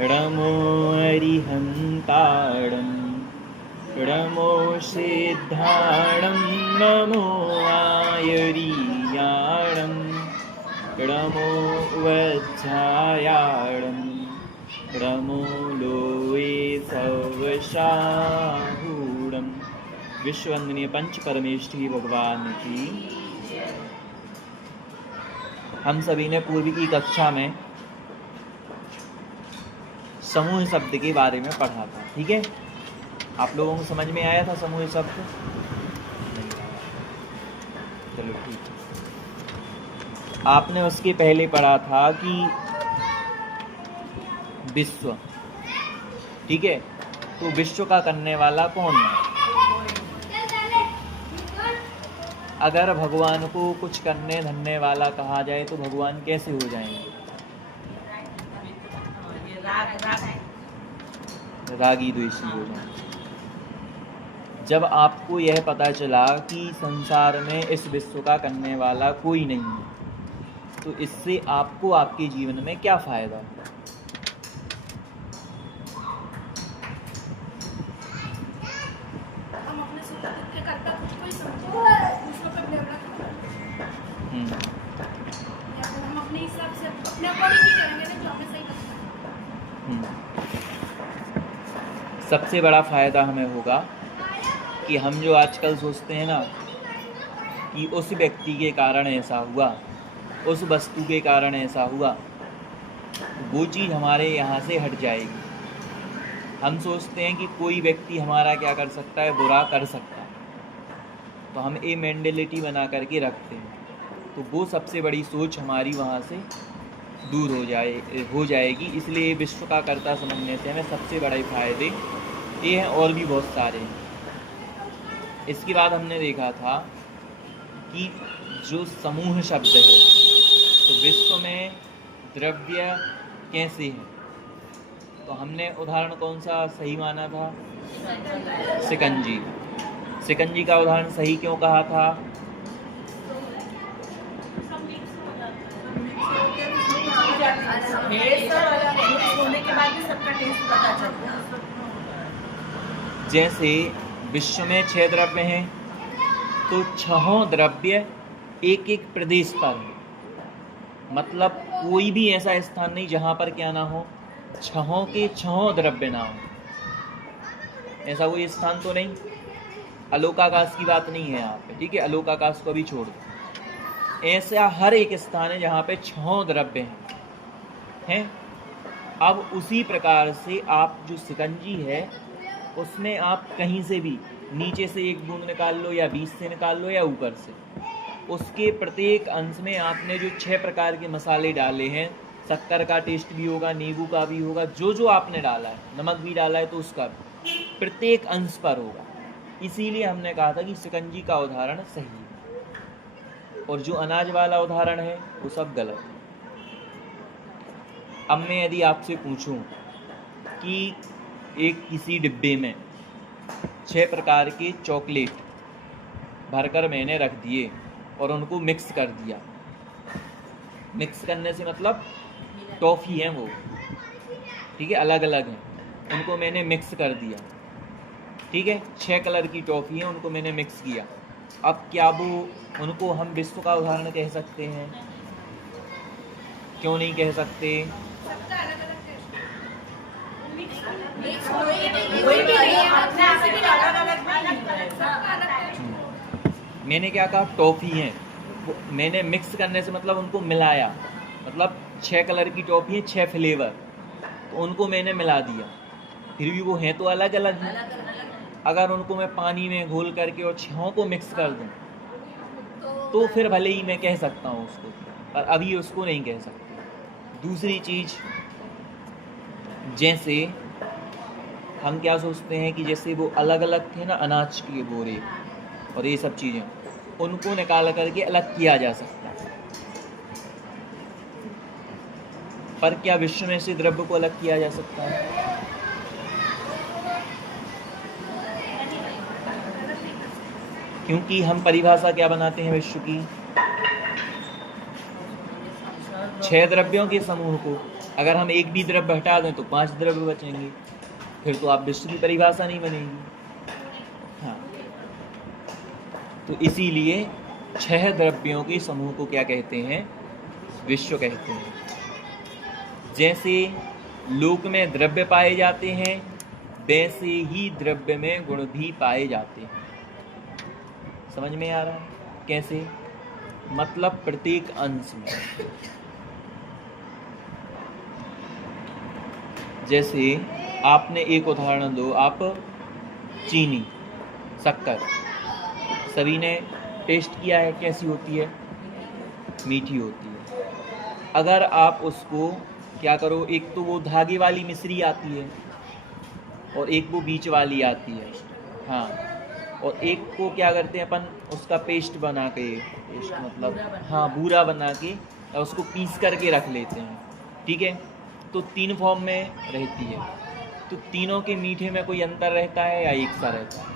णमो अरिहन्ताणं णमो सिद्धाणं नमो आयरीयाणं णमो वज्रायाणं णमो लोये सवशाहूणं। विश्ववंदनीय पंच परमेष्ठी भगवान की। हम सभी ने पूर्व की कक्षा में समूह शब्द के बारे में पढ़ा था, ठीक है। आप लोगों को समझ में आया था समूह शब्द? चलो ठीक है। आपने उसके पहले पढ़ा था कि विश्व, ठीक है। तो विश्व का करने वाला कौन है? अगर भगवान को कुछ करने धरने वाला कहा जाए तो भगवान कैसे हो जाएंगे? रागी द्वेषी हो जाएंगे। जब आपको यह पता चला कि संसार में इस विश्व का करने वाला कोई नहीं है, तो इससे आपको आपके जीवन में क्या फायदा? सबसे बड़ा फायदा हमें होगा कि हम जो आजकल सोचते हैं ना कि उस व्यक्ति के कारण ऐसा हुआ, उस वस्तु के कारण ऐसा हुआ, वो चीज़ हमारे यहाँ से हट जाएगी। हम सोचते हैं कि कोई व्यक्ति हमारा क्या कर सकता है, बुरा कर सकता है, तो हम ये मेंटेलिटी बना करके रखते हैं। तो वो सबसे बड़ी सोच हमारी वहाँ से दूर हो जाएगी। इसलिए विश्व का कर्ता समझने से हमें सबसे बड़े फायदे ये हैं, और भी बहुत सारे हैं। इसके बाद हमने देखा था कि जो समूह शब्द है, तो विश्व में द्रव्य कैसे है, तो हमने उदाहरण कौन सा सही माना था? शिकंजी। शिकंजी का उदाहरण सही क्यों कहा था? जैसे विश्व में 6 द्रव्य हैं, तो 6 द्रव्य एक एक प्रदेश पर है। मतलब कोई भी ऐसा स्थान नहीं जहाँ पर क्या ना हो, 6 के 6 द्रव्य ना हो। ऐसा कोई स्थान तो नहीं। अलोकाकाश की बात नहीं है यहाँ पे, ठीक है। अलोकाकाश को भी छोड़ दो। ऐसा हर एक स्थान है जहाँ पे 6 द्रव्य हैं। अब उसी प्रकार से आप जो शिकंजी है उसमें आप कहीं से भी नीचे से एक बूंद निकाल लो, या बीच से निकाल लो, या ऊपर से, उसके प्रत्येक अंश में आपने जो 6 प्रकार के मसाले डाले हैं, शक्कर का टेस्ट भी होगा, नींबू का भी होगा, जो जो आपने डाला है, नमक भी डाला है तो उसका प्रत्येक अंश पर होगा। इसीलिए हमने कहा था कि शिकंजी का उदाहरण सही है, और जो अनाज वाला उदाहरण है वो सब गलत है। अब मैं यदि आपसे पूछूं कि एक किसी डिब्बे में 6 प्रकार के चॉकलेट भरकर मैंने रख दिए और उनको मिक्स कर दिया। मिक्स करने से मतलब टॉफ़ी हैं वो, ठीक है, अलग अलग हैं, उनको मैंने मिक्स कर दिया, ठीक है। 6 कलर की टॉफ़ी हैं, उनको मैंने मिक्स किया। अब क्या वो उनको हम विश्व का उदाहरण कह सकते हैं? क्यों नहीं कह सकते? मैंने क्या कहा? टॉफ़ी हैं, मैंने मिक्स करने से मतलब उनको मिलाया, मतलब 6 कलर की टॉफ़ी हैं, 6 फ्लेवर, तो उनको मैंने मिला दिया। फिर भी वो हैं तो अलग अलग हैं। अगर उनको मैं पानी में घोल करके और 6 को मिक्स कर दूं तो फिर भले ही मैं कह सकता हूँ उसको, पर अभी उसको नहीं कह सकते। दूसरी चीज़, जैसे हम क्या सोचते हैं कि जैसे वो अलग अलग थे ना, अनाज के बोरे और ये सब चीज़ें, उनको निकाल करके अलग किया जा सकता है, पर क्या विश्व में से द्रव्य को अलग किया जा सकता है? क्योंकि हम परिभाषा क्या बनाते हैं विश्व की? 6 द्रव्यों के समूह को, अगर हम एक भी द्रव्य हटा दें तो 5 द्रव्य बचेंगे, फिर तो आप विश्व की परिभाषा नहीं बनेगी। हाँ, तो इसीलिए 6 द्रव्यों के समूह को क्या कहते हैं? विश्व कहते हैं। जैसे लोक में द्रव्य पाए जाते हैं, वैसे ही द्रव्य में गुण भी पाए जाते हैं। समझ में आ रहा है? कैसे? मतलब प्रत्येक अंश में। जैसे आपने एक उदाहरण दो, आप चीनी, शक्कर, सभी ने टेस्ट किया है, कैसी होती है? मीठी होती है। अगर आप उसको क्या करो, एक तो वो धागे वाली मिश्री आती है और एक वो बीच वाली आती है, हाँ, और एक को क्या करते हैं अपन, उसका पेस्ट बना के, पेस्ट मतलब हाँ बूरा बना के, और उसको पीस करके रख लेते हैं, ठीक है? तो 3 फॉर्म में रहती है। तो तीनों के मीठे में कोई अंतर रहता है या एक सा रहता है?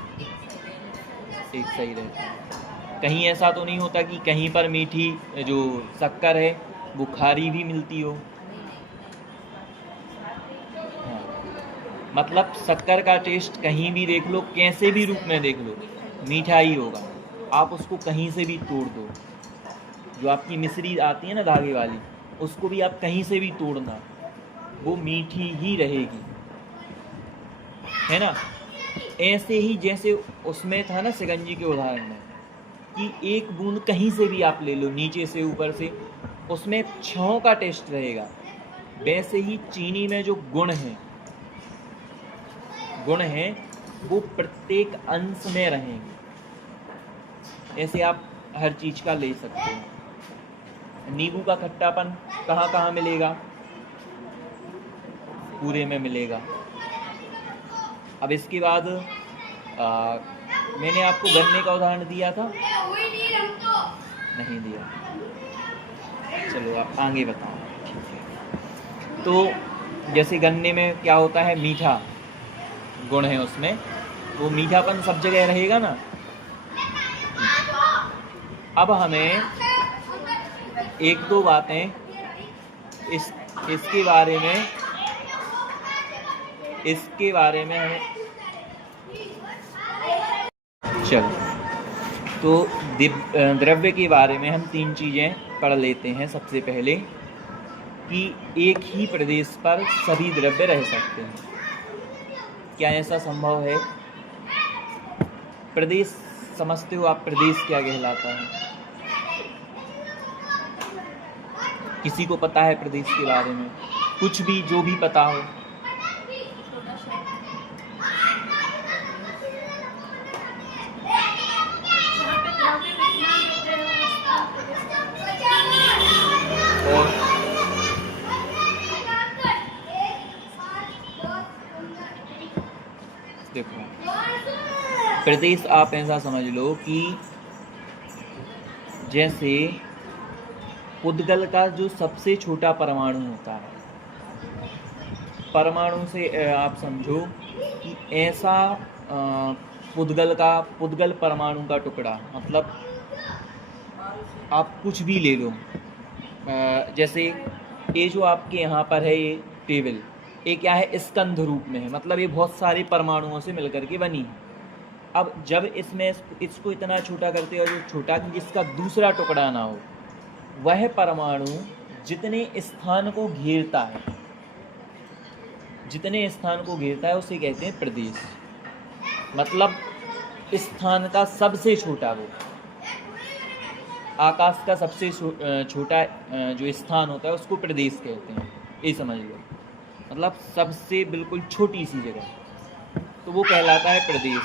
एक सा ही रहता है। कहीं ऐसा तो नहीं होता कि कहीं पर मीठी जो शक्कर है वो खारी भी मिलती हो? हाँ, मतलब शक्कर का टेस्ट कहीं भी देख लो, कैसे भी रूप में देख लो, मीठा ही होगा। आप उसको कहीं से भी तोड़ दो, जो आपकी मिश्री आती है ना धागे वाली, उसको भी आप कहीं से भी तोड़ना, वो मीठी ही रहेगी, है ना? ऐसे ही जैसे उसमें था ना शिकंजी के उदाहरण में, कि एक बूंद कहीं से भी आप ले लो, नीचे से ऊपर से, उसमें छाँव का टेस्ट रहेगा। वैसे ही चीनी में जो गुण हैं वो प्रत्येक अंश में रहेंगे। ऐसे आप हर चीज़ का ले सकते हैं। नींबू का खट्टापन कहाँ कहाँ मिलेगा? पूरे में मिलेगा। अब इसके बाद मैंने आपको गन्ने का उदाहरण दिया था? नहीं दिया। चलो आप आगे बताओ। तो जैसे गन्ने में क्या होता है, मीठा गुण है उसमें, वो मीठापन सब जगह रहेगा ना। अब हमें एक दो बातें इसके बारे में हमें चलो, तो द्रव्य के बारे में हम 3 चीज़ें पढ़ लेते हैं। सबसे पहले कि एक ही प्रदेश पर सभी द्रव्य रह सकते हैं। क्या ऐसा संभव है? प्रदेश समझते हो आप? प्रदेश क्या कहलाता है? किसी को पता है प्रदेश के बारे में? कुछ भी, जो भी पता हो। और देखो, प्रदेश आप ऐसा समझ लो कि जैसे पुद्गल का जो सबसे छोटा परमाणु होता है, परमाणु से आप समझो कि ऐसा पुद्गल परमाणु का टुकड़ा, मतलब आप कुछ भी ले लो। जैसे ये जो आपके यहाँ पर है ये टेबल, ये क्या है, स्कंध रूप में है, मतलब ये बहुत सारे परमाणुओं से मिलकर के बनी है। अब जब इसमें इसको इतना छोटा करते हो, जो छोटा कि जिसका दूसरा टुकड़ा ना हो, वह परमाणु जितने स्थान को घेरता है उसे कहते हैं प्रदेश। मतलब स्थान का सबसे छोटा, वो आकाश का सबसे छोटा जो स्थान होता है उसको प्रदेश कहते हैं, ये समझ लो। मतलब सबसे बिल्कुल छोटी सी जगह, तो वो कहलाता है प्रदेश।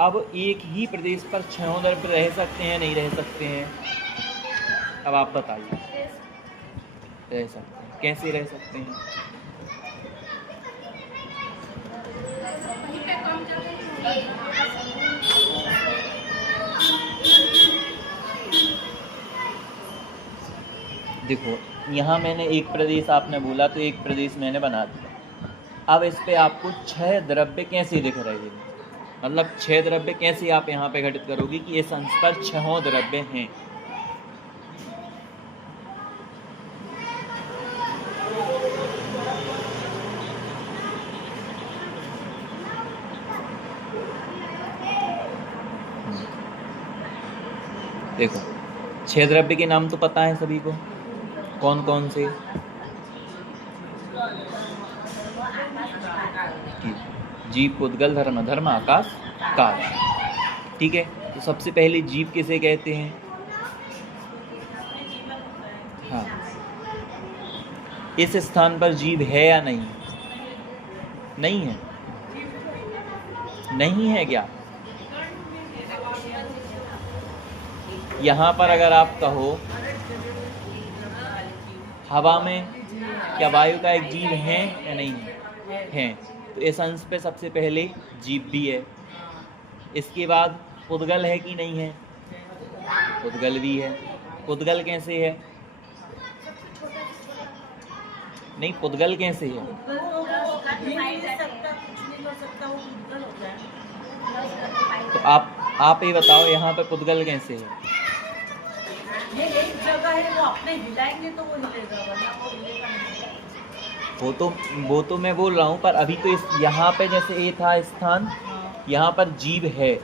अब एक ही प्रदेश पर 6 द्रव्य रह सकते हैं, नहीं रह सकते हैं? अब आप बताइए। रह सकते हैं। कैसे रह सकते हैं? देखो, यहाँ मैंने एक प्रदेश, आपने बोला तो एक प्रदेश मैंने बना दिया। अब इस पे आपको 6 द्रव्य कैसे दिख रहे हैं, मतलब 6 द्रव्य कैसे आप यहाँ पे घटित करोगे कि इस अंश पर 6 द्रव्य हैं। देखो, 6 द्रव्य के नाम तो पता है सभी को, कौन कौन से? जीव, पुद्गल, धर्म, अधर्म, आकाश, काल। ठीक है, तो सबसे पहले जीव किसे कहते हैं? हाँ, इस स्थान पर जीव है या नहीं? नहीं है। नहीं है क्या? यहाँ पर अगर आप कहो हवा में क्या वायु का एक जीव है या नहीं है? तो इस अंश पे सबसे पहले जीव भी है। इसके बाद पुद्गल है कि नहीं है? पुद्गल भी है। पुद्गल कैसे है? नहीं, पुद्गल कैसे है? तो आप ये बताओ, यहाँ पे पुद्गल कैसे है? ये एक जगह है, वो अपने हिलाएंगे तो वो हिलेगा, वरना वो हिलेगा नहीं। वो तो मैं बोल रहा हूँ, पर अभी तो इस यहाँ पे जैसे ये था स्थान, यहाँ पर जीव है।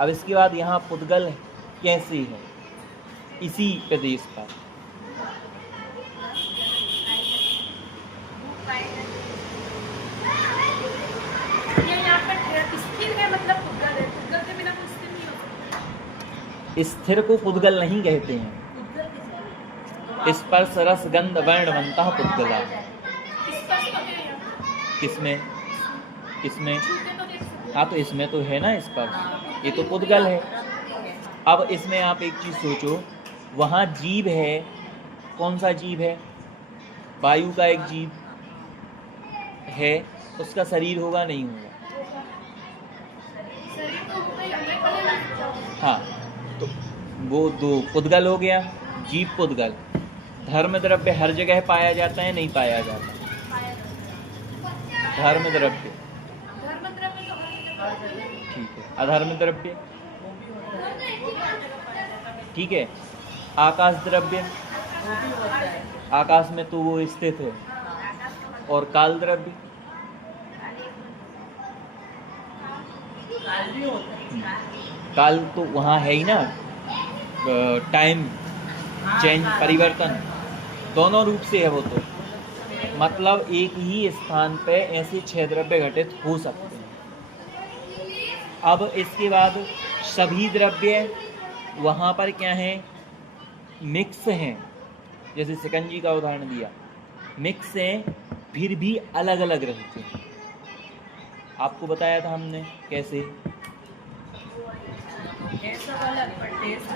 अब इसके बाद यहाँ पुद्गल कैसे है इसी प्रदेश पर? ये यहाँ पे स्थिर है, मतलब पुद्गल है। पुद्गल के बिना कुछ स्थिर नहीं हो सकता। स्थिर को पुद्गल नहीं कहते हैं। पुद्गल किसे? इस पर सरस गंध वर्ण बनता पुद्गला। स्पर्श तो है यहाँ। किसमें? किसमें? छूते तो देख सकते हाँ, तो इसमें तो है ना स्पर्श, ये तो पुद्गल है। अब इसमें आप एक चीज़ सोचो, वहाँ जीव है, कौन सा जीव है? वायु का एक जीव है, उसका शरीर होगा नहीं होगा? शरीर तो होगा ही, हमें पड़ेगा। हाँ, तो वो दो पुद्गल हो गया, जीव पुद्गल। धर्म द्रव्य हर जगह पाया जाता है, नहीं पाया जाता? धर्म द्रव्य, धर्म द्रव्य तो हर जगह। ठीक है। अधर्म द्रव्य, ठीक है। आकाश द्रव्य, आकाश में तो वो स्थित है। और काल द्रव्य, काल तो वहाँ है ही ना, टाइम चेंज, परिवर्तन दोनों रूप से है वो तो। मतलब एक ही स्थान पे ऐसे 6 द्रव्य घटित हो सकते हैं। अब इसके बाद सभी द्रव्य वहाँ पर क्या है? मिक्स हैं। जैसे शिकंजी का उदाहरण दिया, मिक्स हैं फिर भी अलग अलग रहते हैं। आपको बताया था हमने कैसे। सब अलग, पर टेस्ट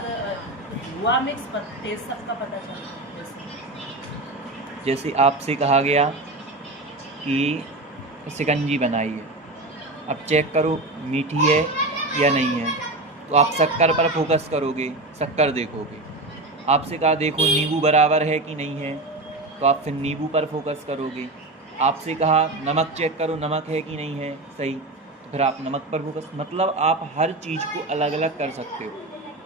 हुआ मिक्स, पर टेस्ट सबका पता चला। जैसे आपसे कहा गया कि शिकंजी बनाई है, अब चेक करो मीठी है या नहीं है, तो आप शक्कर पर फोकस करोगे, शक्कर देखोगे। आपसे कहा देखो नींबू बराबर है कि नहीं है, तो आप फिर नींबू पर फोकस करोगे। आपसे कहा नमक चेक करो, नमक है कि नहीं है सही, तो फिर आप नमक पर फोकस। मतलब आप हर चीज़ को अलग अलग कर सकते हो।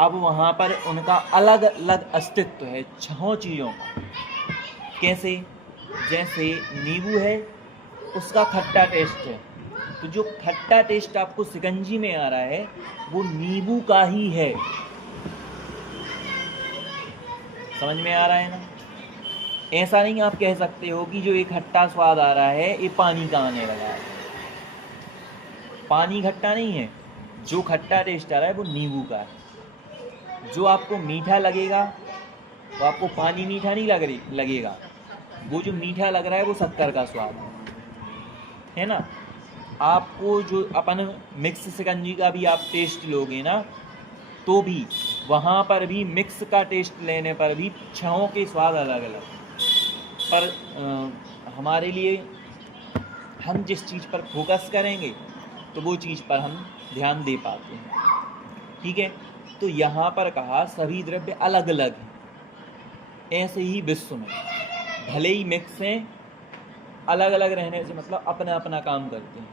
अब वहाँ पर उनका अलग अलग अस्तित्व है 6 चीज़ों का। कैसे? जैसे नींबू है, उसका खट्टा टेस्ट है, तो जो खट्टा टेस्ट आपको शिकंजी में आ रहा है वो नींबू का ही है। समझ में आ रहा है ना? ऐसा नहीं आप कह सकते हो कि जो ये खट्टा स्वाद आ रहा है ये पानी का आने लगा है। पानी खट्टा नहीं है, जो खट्टा टेस्ट आ रहा है वो नींबू का है। जो आपको मीठा लगेगा वो आपको पानी मीठा नहीं लगेगा, वो जो मीठा लग रहा है वो शक्कर का स्वाद है ना। आपको जो अपन मिक्स शिकंजी का भी आप टेस्ट लोगे ना, तो भी वहाँ पर भी मिक्स का टेस्ट लेने पर भी 6 के स्वाद अलग अलग। पर हमारे लिए हम जिस चीज़ पर फोकस करेंगे तो वो चीज़ पर हम ध्यान दे पाते हैं। ठीक है, तो यहाँ पर कहा सभी द्रव्य अलग अलग हैं। ऐसे ही विश्व में भले ही मिक्स हैं, अलग अलग रहने से मतलब अपना अपना काम करते हैं,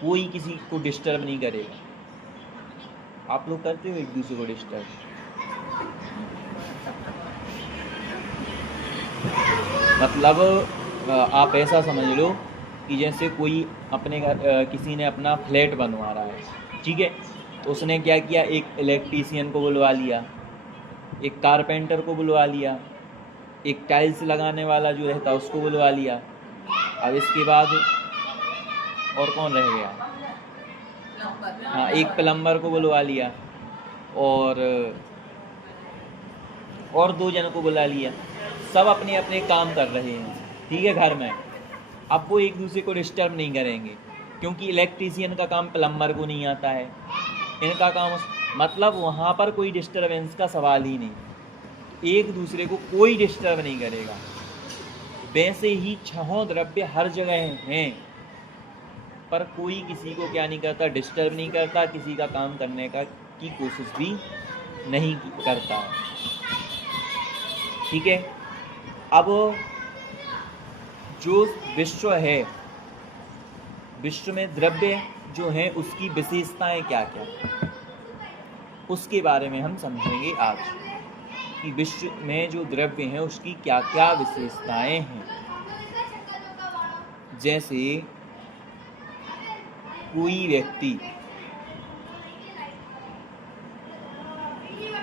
कोई किसी को डिस्टर्ब नहीं करेगा। आप लोग करते हो एक दूसरे को डिस्टर्ब? मतलब आप ऐसा समझ लो कि जैसे कोई अपने घर किसी ने अपना फ्लैट बनवा रहा है, ठीक है, तो उसने क्या किया, एक इलेक्ट्रीशियन को बुलवा लिया, एक कारपेंटर को बुलवा लिया, एक टाइल्स लगाने वाला जो रहता उसको बुलवा लिया। अब इसके बाद और कौन रह गया? हाँ, एक प्लम्बर को बुलवा लिया और 2 जन को बुला लिया। सब अपने अपने काम कर रहे हैं, ठीक है, घर में। अब वो एक दूसरे को डिस्टर्ब नहीं करेंगे, क्योंकि इलेक्ट्रीशियन का काम प्लम्बर को नहीं आता है, इनका काम मतलब वहाँ पर कोई डिस्टर्बेंस का सवाल ही नहीं, एक दूसरे को कोई डिस्टर्ब नहीं करेगा। वैसे ही 6 द्रव्य हर जगह हैं, पर कोई किसी को क्या नहीं करता, डिस्टर्ब नहीं करता, किसी का काम करने की कोशिश भी नहीं करता है, ठीक है। अब जो विश्व है, विश्व में द्रव्य जो हैं उसकी विशेषताएं क्या क्या, उसके बारे में हम समझेंगे आज कि विश्व में जो द्रव्य हैं उसकी क्या क्या विशेषताएं हैं। जैसे कोई व्यक्ति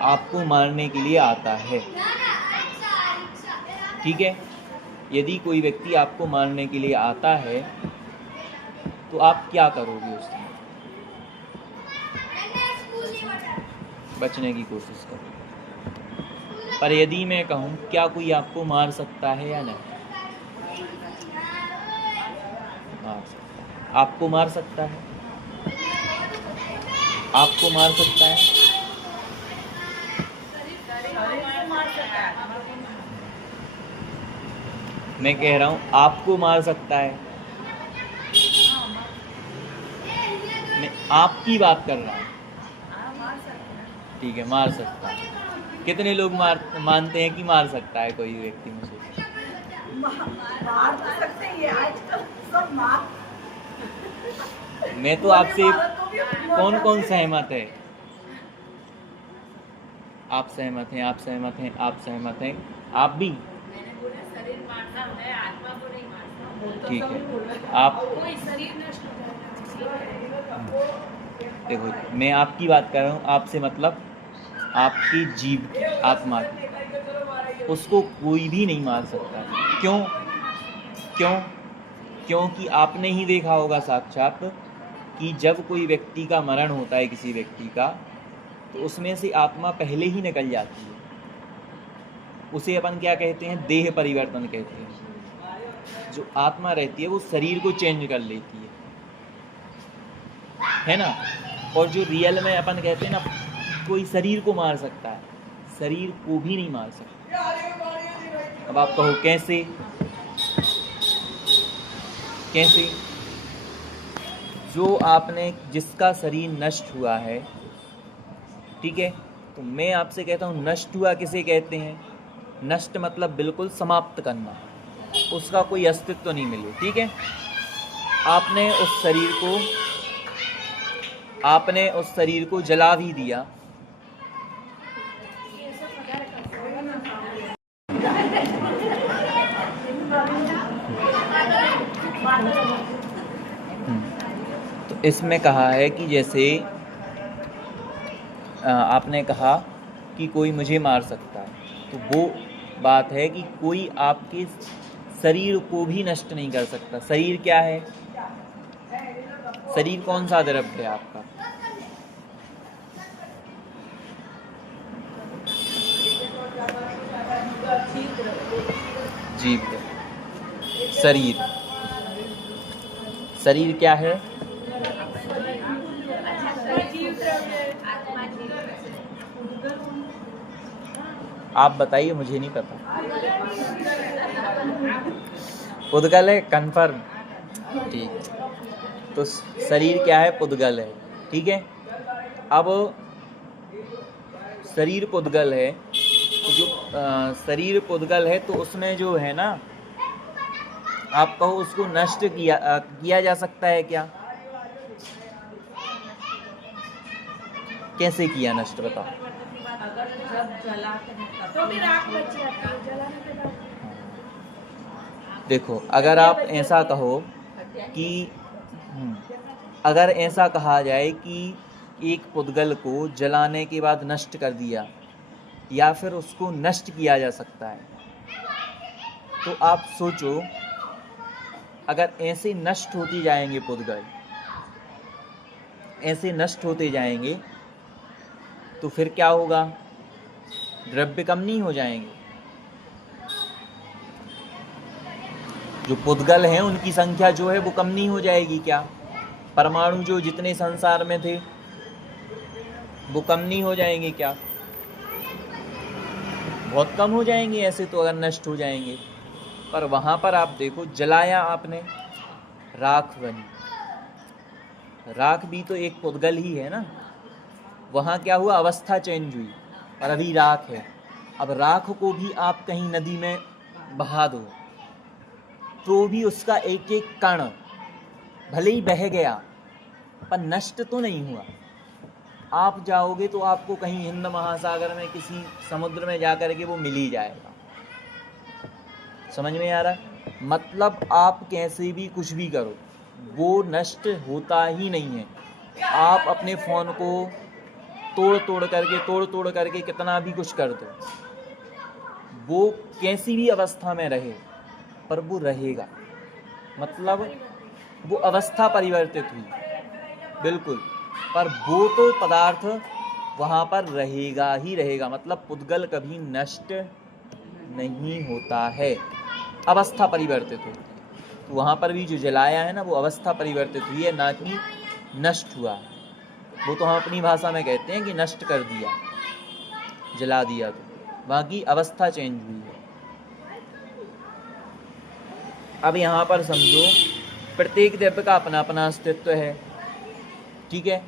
आपको मारने के लिए आता है, ठीक है, यदि कोई व्यक्ति आपको मारने के लिए आता है तो आप क्या करोगे? उस समय बचने की कोशिश करोगे। पर यदि मैं कहूँ क्या कोई आपको मार सकता है या नहीं? मार सकता है। आपको मार सकता है? आपको मार सकता है? मैं कह रहा हूँ आपको मार सकता है, मैं आपकी बात कर रहा हूँ, ठीक है, मार सकता है। कितने लोग मानते हैं कि मार सकता है कोई व्यक्ति मुझे? मार तो सकते हैं ये आजकल सब मार। मैं तो आपसे कौन कौन सहमत है? आप सहमत हैं, आप सहमत हैं, आप सहमत हैं, आप भी, ठीक है। आप देखो, मैं आपकी बात कर रहा हूँ, आपसे मतलब आपकी जीव की, आत्मा की, उसको कोई भी नहीं मार सकता। क्यों? क्यों? क्योंकि आपने ही देखा होगा साक्षात कि जब कोई व्यक्ति का मरण होता है, किसी व्यक्ति का, तो उसमें से आत्मा पहले ही निकल जाती है। उसे अपन क्या कहते हैं? देह परिवर्तन कहते हैं। जो आत्मा रहती है वो शरीर को चेंज कर लेती है ना। और जो रियल में अपन कहते हैं ना, कोई शरीर को मार सकता है, शरीर को भी नहीं मार सकता। अब आप कहो कैसे? कैसे? जो आपने, जिसका शरीर नष्ट हुआ है, ठीक है, तो मैं आपसे कहता हूँ नष्ट हुआ किसे कहते हैं? नष्ट मतलब बिल्कुल समाप्त करना, उसका कोई अस्तित्व नहीं मिले, ठीक है। आपने उस शरीर को जला भी दिया, तो इसमें कहा है कि जैसे आपने कहा कि कोई मुझे मार सकता है, तो वो बात है कि कोई आपके शरीर को भी नष्ट नहीं कर सकता। शरीर क्या है? शरीर कौन सा द्रव्य है आपका? जीव। शरीर, शरीर क्या है? आप बताइए, मुझे नहीं पता। पुद्गल है, कन्फर्म, ठीक। तो शरीर क्या है? पुद्गल है, ठीक है। अब शरीर पुद्गल है, तो जो शरीर पुद्गल है तो उसमें जो है ना, आप कहो उसको नष्ट किया जा सकता है क्या? कैसे किया नष्ट, बताओ। देखो, अगर आप ऐसा कहो कि अगर ऐसा कहा जाए कि एक पुद्गल को जलाने के बाद नष्ट कर दिया या फिर उसको नष्ट किया जा सकता है। तो आप सोचो, अगर ऐसे नष्ट होते जाएंगे पुद्गल, ऐसे नष्ट होते जाएंगे, तो फिर क्या होगा? द्रव्य कम नहीं हो जाएंगे। जो पुद्गल हैं उनकी संख्या जो है वो कम नहीं हो जाएगी क्या? परमाणु जो जितने संसार में थे वो कम नहीं हो जाएंगे क्या? बहुत कम हो जाएंगे ऐसे तो, अगर नष्ट हो जाएंगे। पर वहाँ पर आप देखो, जलाया आपने, राख बनी। राख भी तो एक पुद्गल ही है ना। वहाँ क्या हुआ? अवस्था चेंज हुई और अभी राख है। अब राख को भी आप कहीं नदी में बहा दो तो भी उसका एक एक कण भले ही बह गया पर नष्ट तो नहीं हुआ। आप जाओगे तो आपको कहीं हिंद महासागर में किसी समुद्र में जाकर के वो मिल ही जाएगा। समझ में आ रहा? मतलब आप कैसे भी कुछ भी करो वो नष्ट होता ही नहीं है। आप अपने फ़ोन को तोड़ तोड़ करके कितना भी कुछ कर दो, वो कैसी भी अवस्था में रहे पर वो रहेगा। मतलब वो अवस्था परिवर्तित हुई बिल्कुल, पर वो तो पदार्थ वहाँ पर रहेगा ही रहेगा। मतलब पुद्गल कभी नष्ट नहीं होता है, अवस्था परिवर्तित होती है। तो वहाँ पर भी जो जलाया है ना, वो अवस्था परिवर्तित हुई है, ना कि नष्ट हुआ है। वो तो हम अपनी भाषा में कहते हैं कि नष्ट कर दिया, जला दिया, तो वहाँ की अवस्था चेंज हुई है। अब यहाँ पर समझो, प्रत्येक द्रव्य का अपना अपना अस्तित्व है, ठीक है।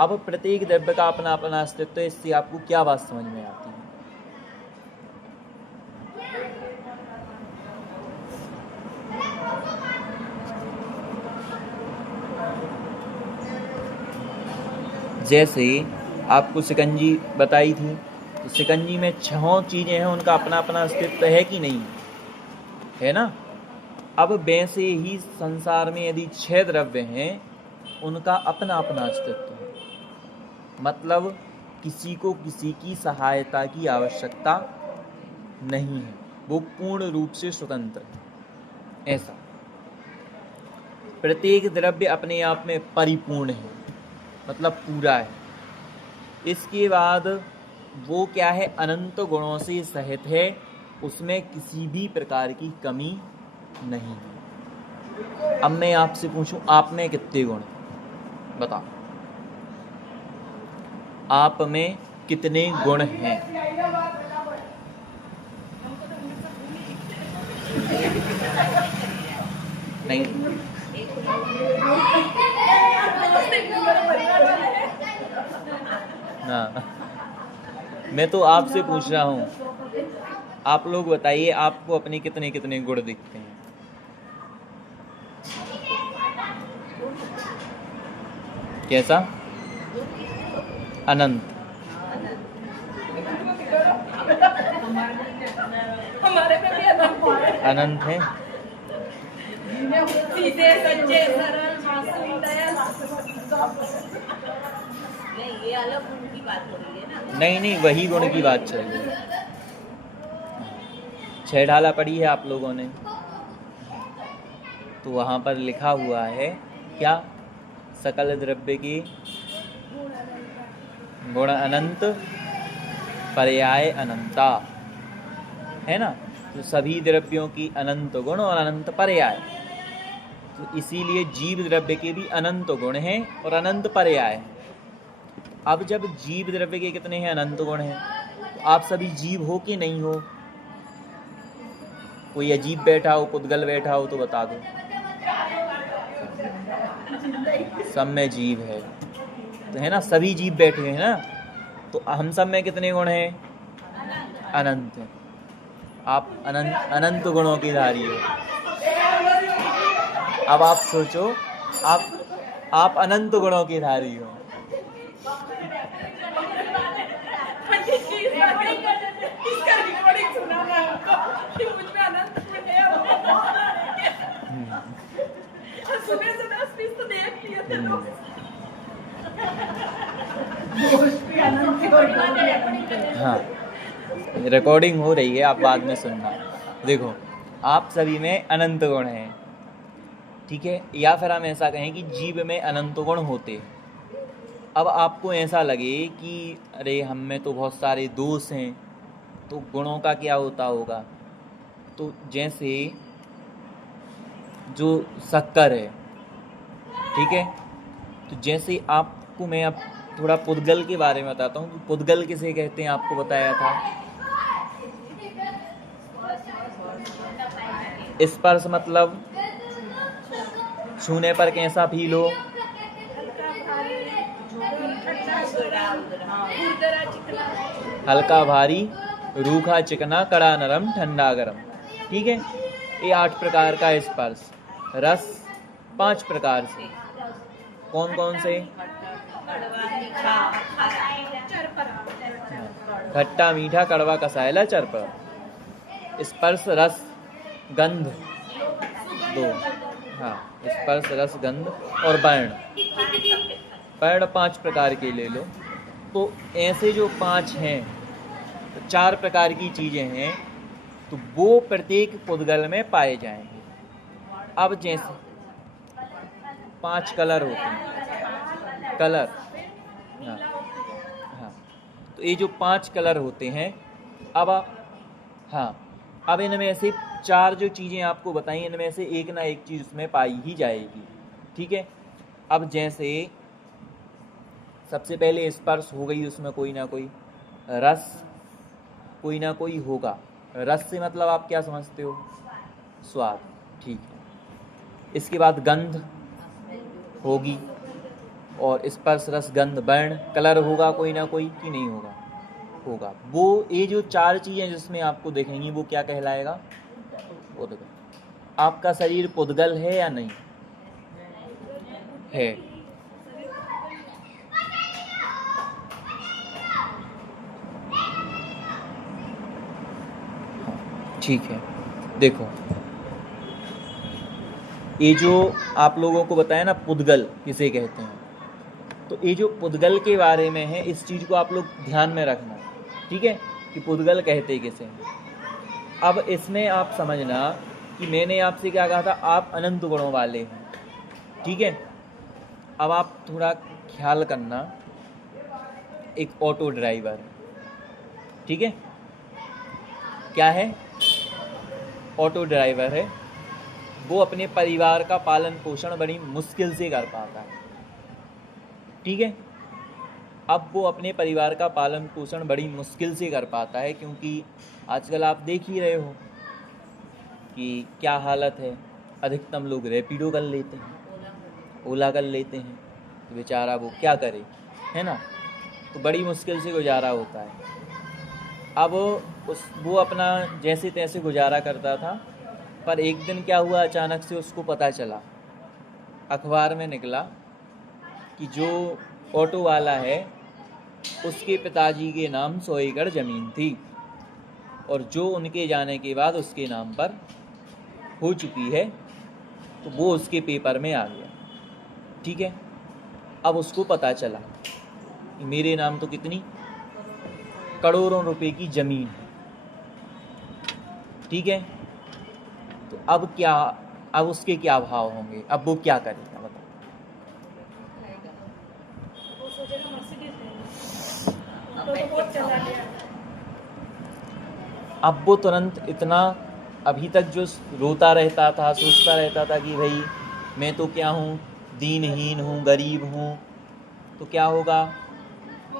अब प्रत्येक द्रव्य का अपना अपना अस्तित्व है, इससे आपको क्या बात समझ में आती है? जैसे आपको शिकंजी बताई थी, तो शिकंजी में 6 चीज़ें हैं, उनका अपना अपना अस्तित्व है कि नहीं है ना। अब वैसे ही संसार में यदि 6 द्रव्य हैं, उनका अपना अपना अस्तित्व है। मतलब किसी को किसी की सहायता की आवश्यकता नहीं है, वो पूर्ण रूप से स्वतंत्र है। ऐसा प्रत्येक द्रव्य अपने आप में परिपूर्ण है, मतलब पूरा है। इसके बाद वो क्या है? अनंत गुणों से सहित है, उसमें किसी भी प्रकार की कमी नहीं है। अब मैं आपसे पूछूं, आप में कितने गुण बताओ? आप में कितने गुण हैं? नहीं, हाँ, मैं तो आपसे पूछ रहा हूँ। आप लोग बताइए, आपको अपने कितने कितने गुण दिखते हैं? कैसा? अनंत। हमारे में भी अनंत है। सीधे सच्चे सरल मासूम दयालु। नहीं, ये अलग गुण की बात हो रही है ना। नहीं, वही गुण की बात चल रही है। 6 ढाला पढ़ी है आप लोगों ने, तो वहाँ पर लिखा हुआ है क्या? सकल द्रव्य की गुण अनंत, पर्याय अनंता, है ना। तो सभी द्रव्यों की अनंत गुण और अनंत पर्याय, तो इसीलिए जीव द्रव्य के भी अनंत गुण हैं और अनंत पर्याय हैं। अब जब जीव द्रव्य के कितने हैं? अनंत गुण हैं, तो आप सभी जीव हो कि नहीं हो? कोई अजीब बैठा हो, पुद्गल बैठा हो तो बता दो। सब में जीव है, तो है ना, सभी जीव बैठे हैं ना, तो हम सब में कितने गुण हैं? अनंत हैं। आप अनंत गुणों की धारी हो। अब आप सोचो, आप अनंत गुणों की धारी हो। गोष्ठी अनंत और डोरी अनंत। हाँ, रिकॉर्डिंग हो रही है, आप बाद में सुनना। देखो, आप सभी में अनंत गुण हैं, ठीक है, या फिर हम ऐसा कहें कि जीव में अनंत गुण होते हैं। अब आपको ऐसा लगे कि अरे हम में तो बहुत सारे दोष हैं, तो गुणों का क्या होता होगा। तो जैसे जो शक्कर है, ठीक है, तो जैसे आपको मैं अब थोड़ा पुद्गल के बारे में बताता हूँ। पुद्गल किसे कहते हैं, आपको बताया था। स्पर्श मतलब छूने पर कैसा फील हो, हल्का भारी, रूखा चिकना, कड़ा नरम, ठंडा गरम, ठीक है। ये 8 प्रकार का स्पर्श। रस 5 प्रकार से, कौन कौन से? खट्टा, मीठा, कड़वा, कसायला, चरपा। स्पर्श, रस, गंध 2। हाँ, स्पर्श, रस, गंध और वर्ण। वर्ण 5 प्रकार के ले लो। तो ऐसे जो 5 हैं, तो 4 प्रकार की चीज़ें हैं, तो वो प्रत्येक पुद्गल में पाए जाएंगे। अब जैसे 5 कलर होते हैं, कलर, हाँ हाँ, तो ये जो 5 कलर होते हैं, अब हाँ, अब इनमें से 4 जो चीज़ें आपको बताई, इनमें से एक ना एक चीज़ उसमें पाई ही जाएगी, ठीक है। अब जैसे सबसे पहले स्पर्श हो गई, उसमें कोई ना कोई रस कोई ना कोई होगा। रस से मतलब आप क्या समझते हो? स्वाद, ठीक है। इसके बाद गंध होगी, और स्पर्श, रस, गंध, वर्ण, कलर होगा कोई ना कोई, कि नहीं होगा? होगा। वो ये जो 4 चीज़ें जिसमें आपको देखेंगी, वो क्या कहलाएगा? पुद्गल। आपका शरीर पुद्गल है या नहीं है? ठीक है, देखो, ये जो आप लोगों को बताया ना पुद्गल किसे कहते हैं, तो ये जो पुद्गल के बारे में है, इस चीज़ को आप लोग ध्यान में रखना, ठीक है, कि पुद्गल कहते किसे हैं। अब इसमें आप समझना कि मैंने आपसे क्या कहा था, आप अनंत गुणों वाले हैं, ठीक है। अब आप थोड़ा ख्याल करना, एक ऑटो ड्राइवर, ठीक है, क्या है? ऑटो ड्राइवर है। वो अपने परिवार का पालन पोषण बड़ी मुश्किल से कर पाता है, ठीक है। अब वो अपने परिवार का पालन पोषण बड़ी मुश्किल से कर पाता है, क्योंकि आजकल आप देख ही रहे हो कि क्या हालत है। अधिकतम लोग रैपिडो कर लेते हैं, ओला कर लेते हैं, तो बेचारा वो क्या करे, है ना। तो बड़ी मुश्किल से गुजारा होता है। अब वो अपना जैसे तैसे गुजारा करता था, पर एक दिन क्या हुआ, अचानक से उसको पता चला, अखबार में निकला कि जो ऑटो वाला है उसके पिताजी के नाम 100 एकड़ ज़मीन थी, और जो उनके जाने के बाद उसके नाम पर हो चुकी है, तो वो उसके पेपर में आ गया, ठीक है। अब उसको पता चला कि मेरे नाम तो कितनी करोड़ों रुपए की ज़मीन है, ठीक है। तो अब क्या, अब उसके क्या भाव होंगे, अब वो क्या करेगा बताओ? अब वो तुरंत इतना, अभी तक जो रोता रहता था, सोचता रहता था कि भाई मैं तो क्या हूँ, दीनहीन हूँ, गरीब हूँ, तो क्या होगा,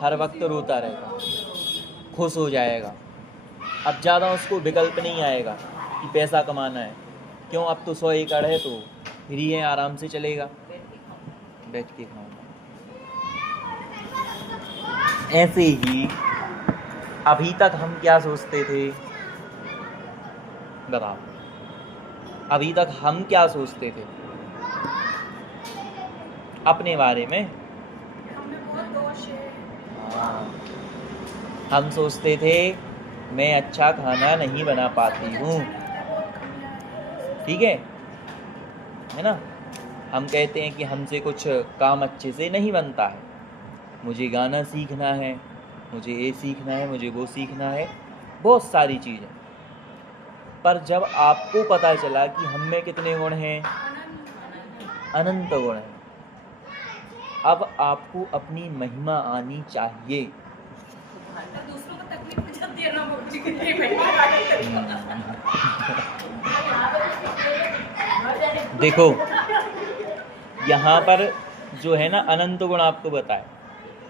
हर वक्त रोता रहेगा, खुश हो जाएगा। अब ज़्यादा उसको विकल्प नहीं आएगा कि पैसा कमाना है, क्यों, अब तो 100 एकड़ है तो फ्री है, आराम से चलेगा, बैठ के खाऊंगा। ऐसे ही अभी तक हम क्या सोचते थे बताओ? अभी तक हम क्या सोचते थे अपने बारे में? हम सोचते थे मैं अच्छा खाना नहीं बना पाती हूँ, ठीक है ना। हम कहते हैं कि हमसे कुछ काम अच्छे से नहीं बनता है, मुझे गाना सीखना है, मुझे ये सीखना है, मुझे वो सीखना है, बहुत सारी चीज़ें। पर जब आपको पता चला कि हम में कितने गुण हैं, अनंत गुण हैं, अब आपको अपनी महिमा आनी चाहिए। दूसरों को तकलीफ हो जाती है ना, वो मुझे कितनी महिमा आनी है। देखो यहाँ पर जो है ना अनंत गुण आपको बताए,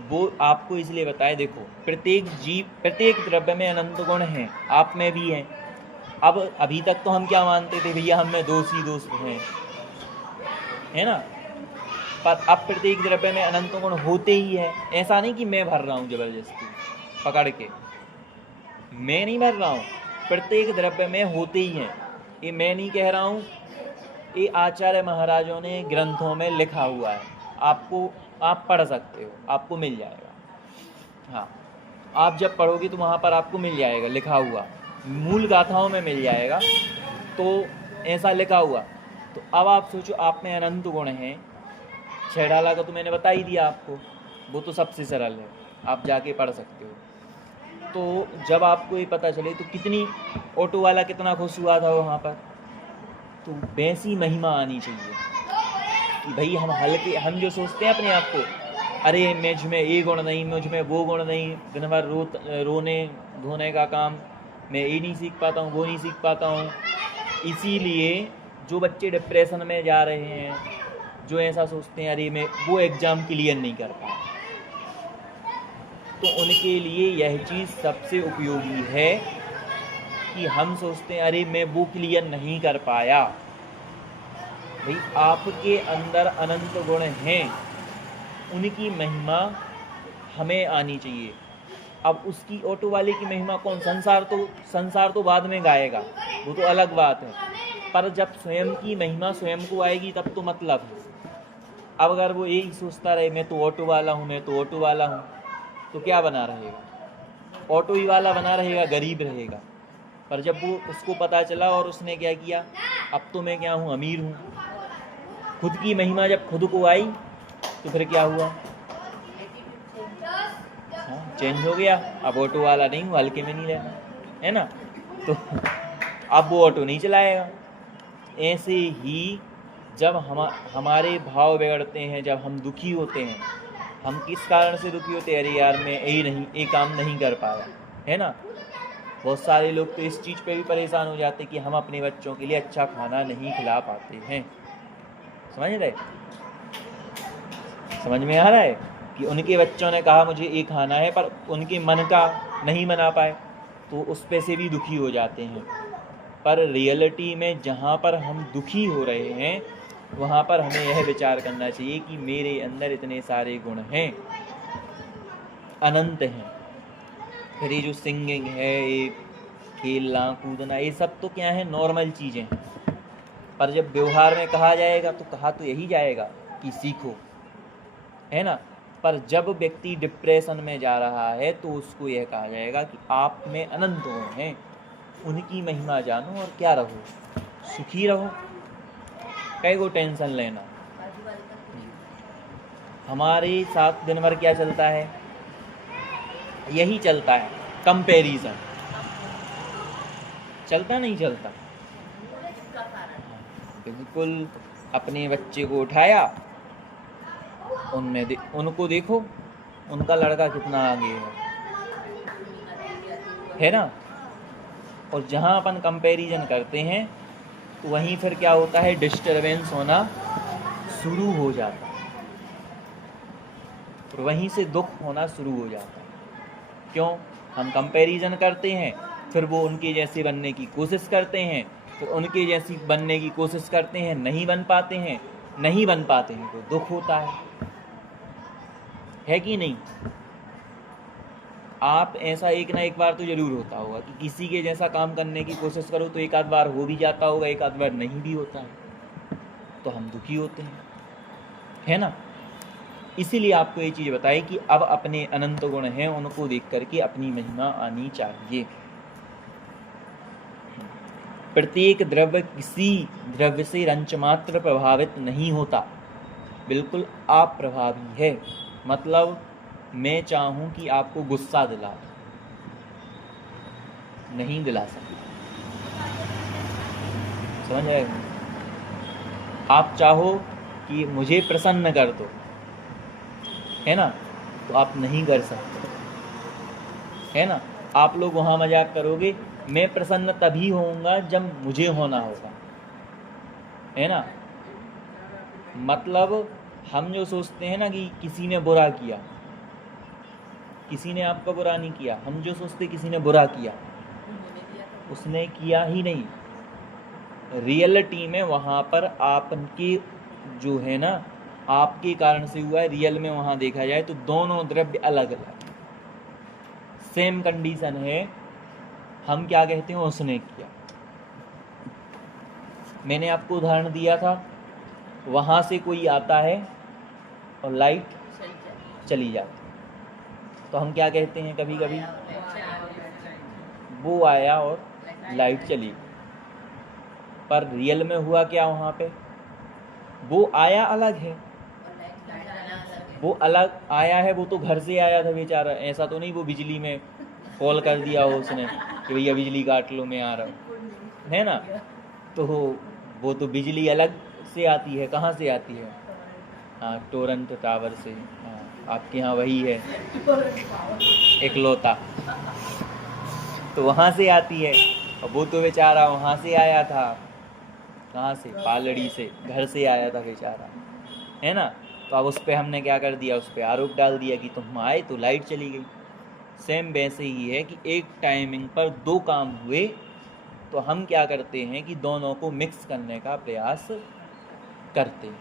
वो आपको इसलिए बताए, देखो प्रत्येक जीव, प्रत्येक द्रव्य में अनंत गुण हैं, आप में भी हैं। अब अभी तक तो हम क्या मानते थे, भैया हम में दोष ही दोष हैं, है ना। पर अब प्रत्येक द्रव्य में अनंत गुण होते ही है। ऐसा नहीं कि मैं भर रहा हूँ जबरदस्ती पकड़ के, मैं नहीं भर रहा हूँ, प्रत्येक द्रव्य में होते ही हैं। ये मैं नहीं कह रहा हूँ, ये आचार्य महाराजों ने ग्रंथों में लिखा हुआ है, आपको आप पढ़ सकते हो, आपको मिल जाएगा। हाँ, आप जब पढ़ोगे तो वहाँ पर आपको मिल जाएगा लिखा हुआ, मूल गाथाओं में मिल जाएगा, तो ऐसा लिखा हुआ। तो अब आप सोचो, आप में अनंत गुण हैं। 6 डाला का तो मैंने बता ही दिया आपको, वो तो सबसे सरल है, आप जाके पढ़ सकते हो। तो जब आपको ये पता चले तो कितनी, ऑटो वाला कितना खुश हुआ था वहाँ पर, तो वैसी महिमा आनी चाहिए कि भाई हम हल्के, हम जो सोचते हैं अपने आप को, अरे मुझ में ये गुण नहीं, मुझ में वो गुण नहीं, दिन भर रोने धोने का काम, मैं ये नहीं सीख पाता हूँ, वो नहीं सीख पाता हूँ। इसीलिए जो बच्चे डिप्रेशन में जा रहे हैं, जो ऐसा सोचते हैं अरे मैं वो एग्ज़ाम क्लियर नहीं कर पाया, तो उनके लिए यह चीज़ सबसे उपयोगी है कि हम सोचते हैं अरे मैं वो क्लियर नहीं कर पाया। भाई आपके अंदर अनंत गुण हैं, उनकी महिमा हमें आनी चाहिए। अब उसकी ऑटो वाले की महिमा कौन, संसार तो बाद में गाएगा, वो तो अलग बात है। पर जब स्वयं की महिमा स्वयं को आएगी तब तो मतलब है। अब अगर वो यही सोचता रहे मैं तो ऑटो वाला हूँ, मैं तो ऑटो वाला हूँ, तो क्या बना रहेगा, ऑटो ही वाला बना रहेगा, गरीब रहेगा। पर जब वो उसको पता चला और उसने क्या किया, अब तो मैं क्या हूँ, अमीर हूँ, खुद की महिमा जब खुद को आई तो फिर क्या हुआ, हाँ, चेंज हो गया। अब ऑटो वाला नहीं हूँ, हल्के में नहीं रहना है ना, तो अब वो ऑटो नहीं चलाएगा। ऐसे ही जब हमारे भाव बिगड़ते हैं, जब हम दुखी होते हैं, हम किस कारण से दुखी होते हैं, अरे यार मैं ये काम नहीं कर पाया, है ना। बहुत सारे लोग तो इस चीज़ पे भी परेशान हो जाते हैं कि हम अपने बच्चों के लिए अच्छा खाना नहीं खिला पाते हैं। समझ रहे, समझ में आ रहा है कि उनके बच्चों ने कहा मुझे ये खाना है, पर उनके मन का नहीं मना पाए, तो उस पे से भी दुखी हो जाते हैं। पर रियलिटी में जहाँ पर हम दुखी हो रहे हैं, वहाँ पर हमें यह विचार करना चाहिए कि मेरे अंदर इतने सारे गुण हैं, अनंत हैं। फिर ये जो सिंगिंग है, ये खेलना कूदना, ये सब तो क्या है, नॉर्मल चीज़ें हैं। पर जब व्यवहार में कहा जाएगा तो कहा तो यही जाएगा कि सीखो, है ना। पर जब व्यक्ति डिप्रेशन में जा रहा है तो उसको यह कहा जाएगा कि आप में अनंत गुण हैं, उनकी महिमा जानो और क्या रहो, सुखी रहो, कई को टेंशन लेना। हमारे साथ दिन भर क्या चलता है, यही चलता है, कंपैरिजन। चलता नहीं चलता, बिल्कुल। अपने बच्चे को उठाया, उनको देखो उनका लड़का कितना आगे है ना। और जहाँ अपन कंपैरिजन करते हैं तो वहीं फिर क्या होता है, डिस्टरबेंस होना शुरू हो जाता है, और वहीं से दुख होना शुरू हो जाता है। क्यों, हम कंपैरिजन करते हैं, फिर वो उनके जैसे बनने की कोशिश करते हैं, फिर उनके जैसी बनने की कोशिश करते हैं, नहीं बन पाते हैं तो दुख होता है कि नहीं। आप ऐसा एक ना एक बार तो जरूर होता होगा कि किसी के जैसा काम करने की कोशिश करो तो एक आध बार हो भी जाता होगा, एक आध बार नहीं भी होता है, तो हम दुखी होते हैं, है ना। इसीलिए आपको ये चीज़ बताई कि अब अपने अनंत गुण हैं, उनको देख करके अपनी महिमा आनी चाहिए। प्रत्येक द्रव्य किसी द्रव्य से रंच मात्र प्रभावित नहीं होता, बिल्कुल अप्रभावी है। मतलब मैं चाहूं कि आपको गुस्सा दिला दूं, नहीं दिला सकता। समझ रहे हो? आप चाहो कि मुझे प्रसन्न कर दो, है ना, तो आप नहीं कर सकते, है ना। आप लोग वहाँ मजाक करोगे, मैं प्रसन्न तभी होऊंगा जब मुझे होना होगा, है ना। मतलब हम जो सोचते हैं ना कि किसी ने बुरा किया, किसी ने आपका बुरा नहीं किया, हम जो सोचते किसी ने बुरा किया, उसने किया ही नहीं। रियलिटी में वहाँ पर आपके जो है ना, आपके कारण से हुआ है। रियल में वहाँ देखा जाए तो दोनों द्रव्य अलग अलग, सेम कंडीशन है। हम क्या कहते हैं, उसने किया। मैंने आपको उदाहरण दिया था, वहाँ से कोई आता है और लाइट चली जाती, तो हम क्या कहते हैं कभी कभी, वो आया और लाइट चली। पर रियल में हुआ क्या वहाँ पे, वो आया अलग है, वो अलग आया है, वो तो घर से आया था बेचारा। ऐसा तो नहीं वो बिजली में कॉल कर दिया हो उसने कि भैया बिजली काट लो, मैं आ रहा हूँ, है ना। तो वो तो बिजली अलग से आती है। कहाँ से आती है? हाँ, टोरंट टावर से। हाँ, आपके यहाँ वही है इकलौता, तो वहाँ से आती है। और वो तो बेचारा वहाँ से आया था, कहाँ से, पालड़ी से, घर से आया था बेचारा, है ना। तो अब उस पर हमने क्या कर दिया, उस पर आरोप डाल दिया कि तुम आए तो लाइट चली गई। सेम वैसे ही है कि एक टाइमिंग पर दो काम हुए, तो हम क्या करते हैं कि दोनों को मिक्स करने का प्रयास करते हैं,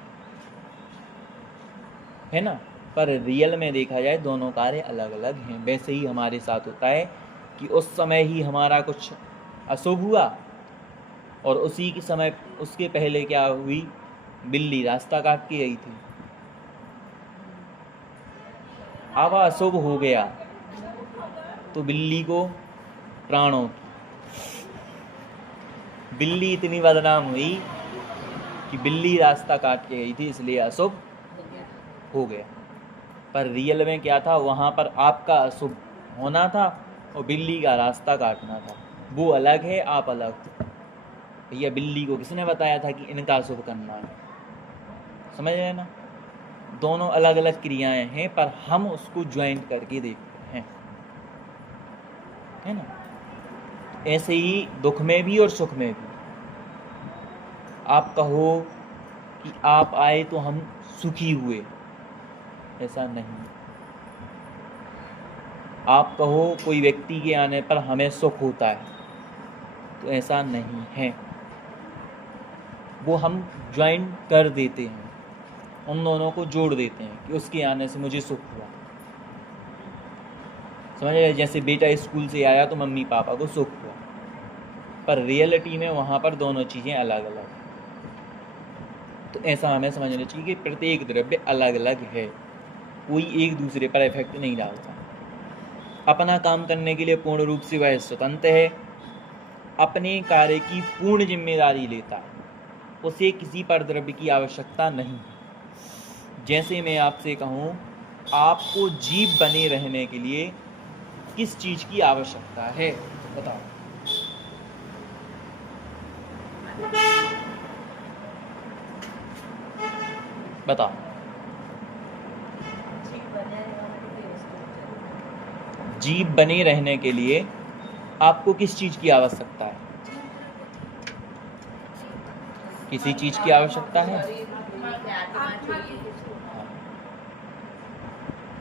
है ना। पर रियल में देखा जाए दोनों कार्य अलग अलग हैं। वैसे ही हमारे साथ होता है कि उस समय ही हमारा कुछ अशुभ हुआ, और उसी के समय, उसके पहले क्या हुई, बिल्ली रास्ता काट के आई थी। अब अशुभ हो गया तो बिल्ली को प्राणों की, बिल्ली इतनी बदनाम हुई कि बिल्ली रास्ता काट के गई थी, इसलिए अशुभ हो गया। पर रियल में क्या था, वहाँ पर आपका अशुभ होना था और बिल्ली का रास्ता काटना था। वो अलग है, आप अलग हो। भैया बिल्ली को किसने बताया था कि इनका अशुभ करना है? समझ रहे ना, दोनों अलग अलग क्रियाएं हैं, पर हम उसको ज्वाइंट करके देखते हैं, है ना। ऐसे ही दुख में भी और सुख में भी। आप कहो कि आप आए तो हम सुखी हुए, ऐसा नहीं। आप कहो कोई व्यक्ति के आने पर हमें सुख होता है, तो ऐसा नहीं है। वो हम ज्वाइन कर देते हैं, उन दोनों को जोड़ देते हैं कि उसके आने से मुझे सुख हुआ। समझ रहे? जैसे बेटा स्कूल से आया तो मम्मी पापा को सुख हुआ, पर रियलिटी में वहाँ पर दोनों चीज़ें अलग अलग हैं। तो ऐसा हमें समझना चाहिए कि प्रत्येक द्रव्य अलग अलग है, कोई एक दूसरे पर इफेक्ट नहीं डालता। अपना काम करने के लिए पूर्ण रूप से वह स्वतंत्र है, अपने कार्य की पूर्ण जिम्मेदारी लेता है, उसे किसी पर द्रव्य की आवश्यकता नहीं। जैसे मैं आपसे कहूँ, आपको जीव बने रहने के लिए किस चीज़ की आवश्यकता है, बताओ। बताओ। जीव बने रहने के लिए आपको किस चीज़ की आवश्यकता है? किसी चीज़ की आवश्यकता है?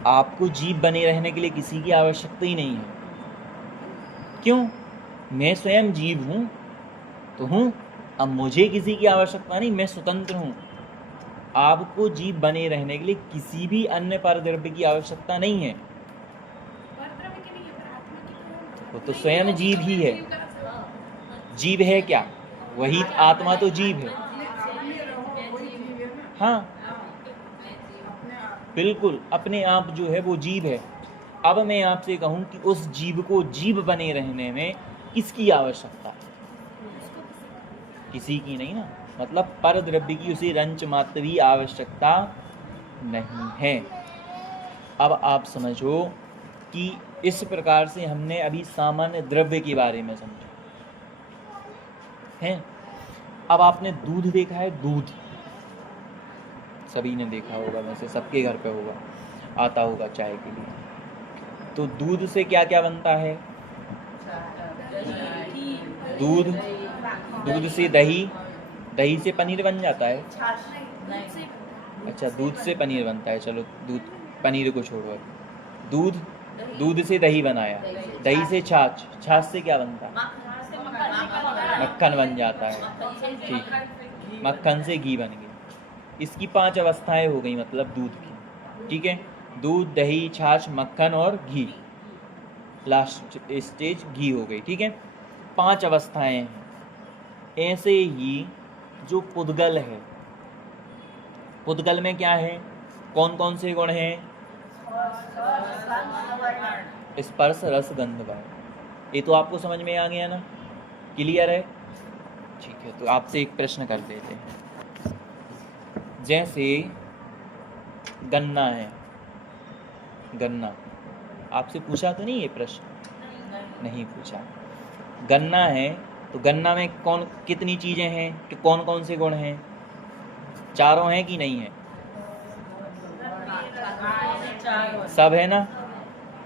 आपको जीव बने रहने के लिए किसी की आवश्यकता ही नहीं है। क्यों? मैं स्वयं जीव हूँ तो हूँ, अब मुझे किसी की आवश्यकता नहीं, मैं स्वतंत्र हूँ। आपको जीव बने रहने के लिए किसी भी अन्य परद्रव्य की आवश्यकता नहीं है। वो तो स्वयं जीव ही है। जीव है क्या? वही आत्मा तो जीव है। हाँ, बिल्कुल, अपने आप जो है वो जीव है। अब मैं आपसे कहूँ कि उस जीव को जीव बने रहने में किसकी आवश्यकता है? किसी की नहीं ना। मतलब परद्रव्य की उसे रंच मात्र भी आवश्यकता नहीं है। अब आप समझो कि इस प्रकार से हमने अभी सामान्य द्रव्य के बारे में समझा है। अब आपने दूध देखा है, दूध सभी ने देखा होगा, वैसे सबके घर पे होगा, आता होगा चाय के लिए। तो दूध से क्या क्या बनता है? दूध, दूध से दही, दही से पनीर बन जाता है। अच्छा, दूध से पनीर बनता है, चलो दूध पनीर को छोड़ो। दूध, दूध से दही बनाया, दही से छाछ, छाछ से क्या बनता है? मक्खन बन जाता है। ठीक, मक्खन से घी बन गया। इसकी 5 अवस्थाएं हो गई, मतलब दूध की। ठीक है, दूध, दही, छाछ, मक्खन और घी, लास्ट स्टेज घी हो गई। ठीक है, 5 अवस्थाएं हैं। ऐसे ही जो पुद्गल है, पुद्गल में क्या है, कौन कौन से गुण हैं? स्पर्श, रस, गंध, वर्ण। ये तो आपको समझ में आ गया ना, क्लियर है? ठीक है, तो आपसे एक प्रश्न कर देते हैं। जैसे गन्ना है, गन्ना आपसे पूछा तो नहीं ये प्रश्न? नहीं पूछा। गन्ना है तो गन्ना में कौन कितनी चीजें हैं, कि कौन कौन से गुण हैं? चारों हैं कि नहीं है? सब है ना?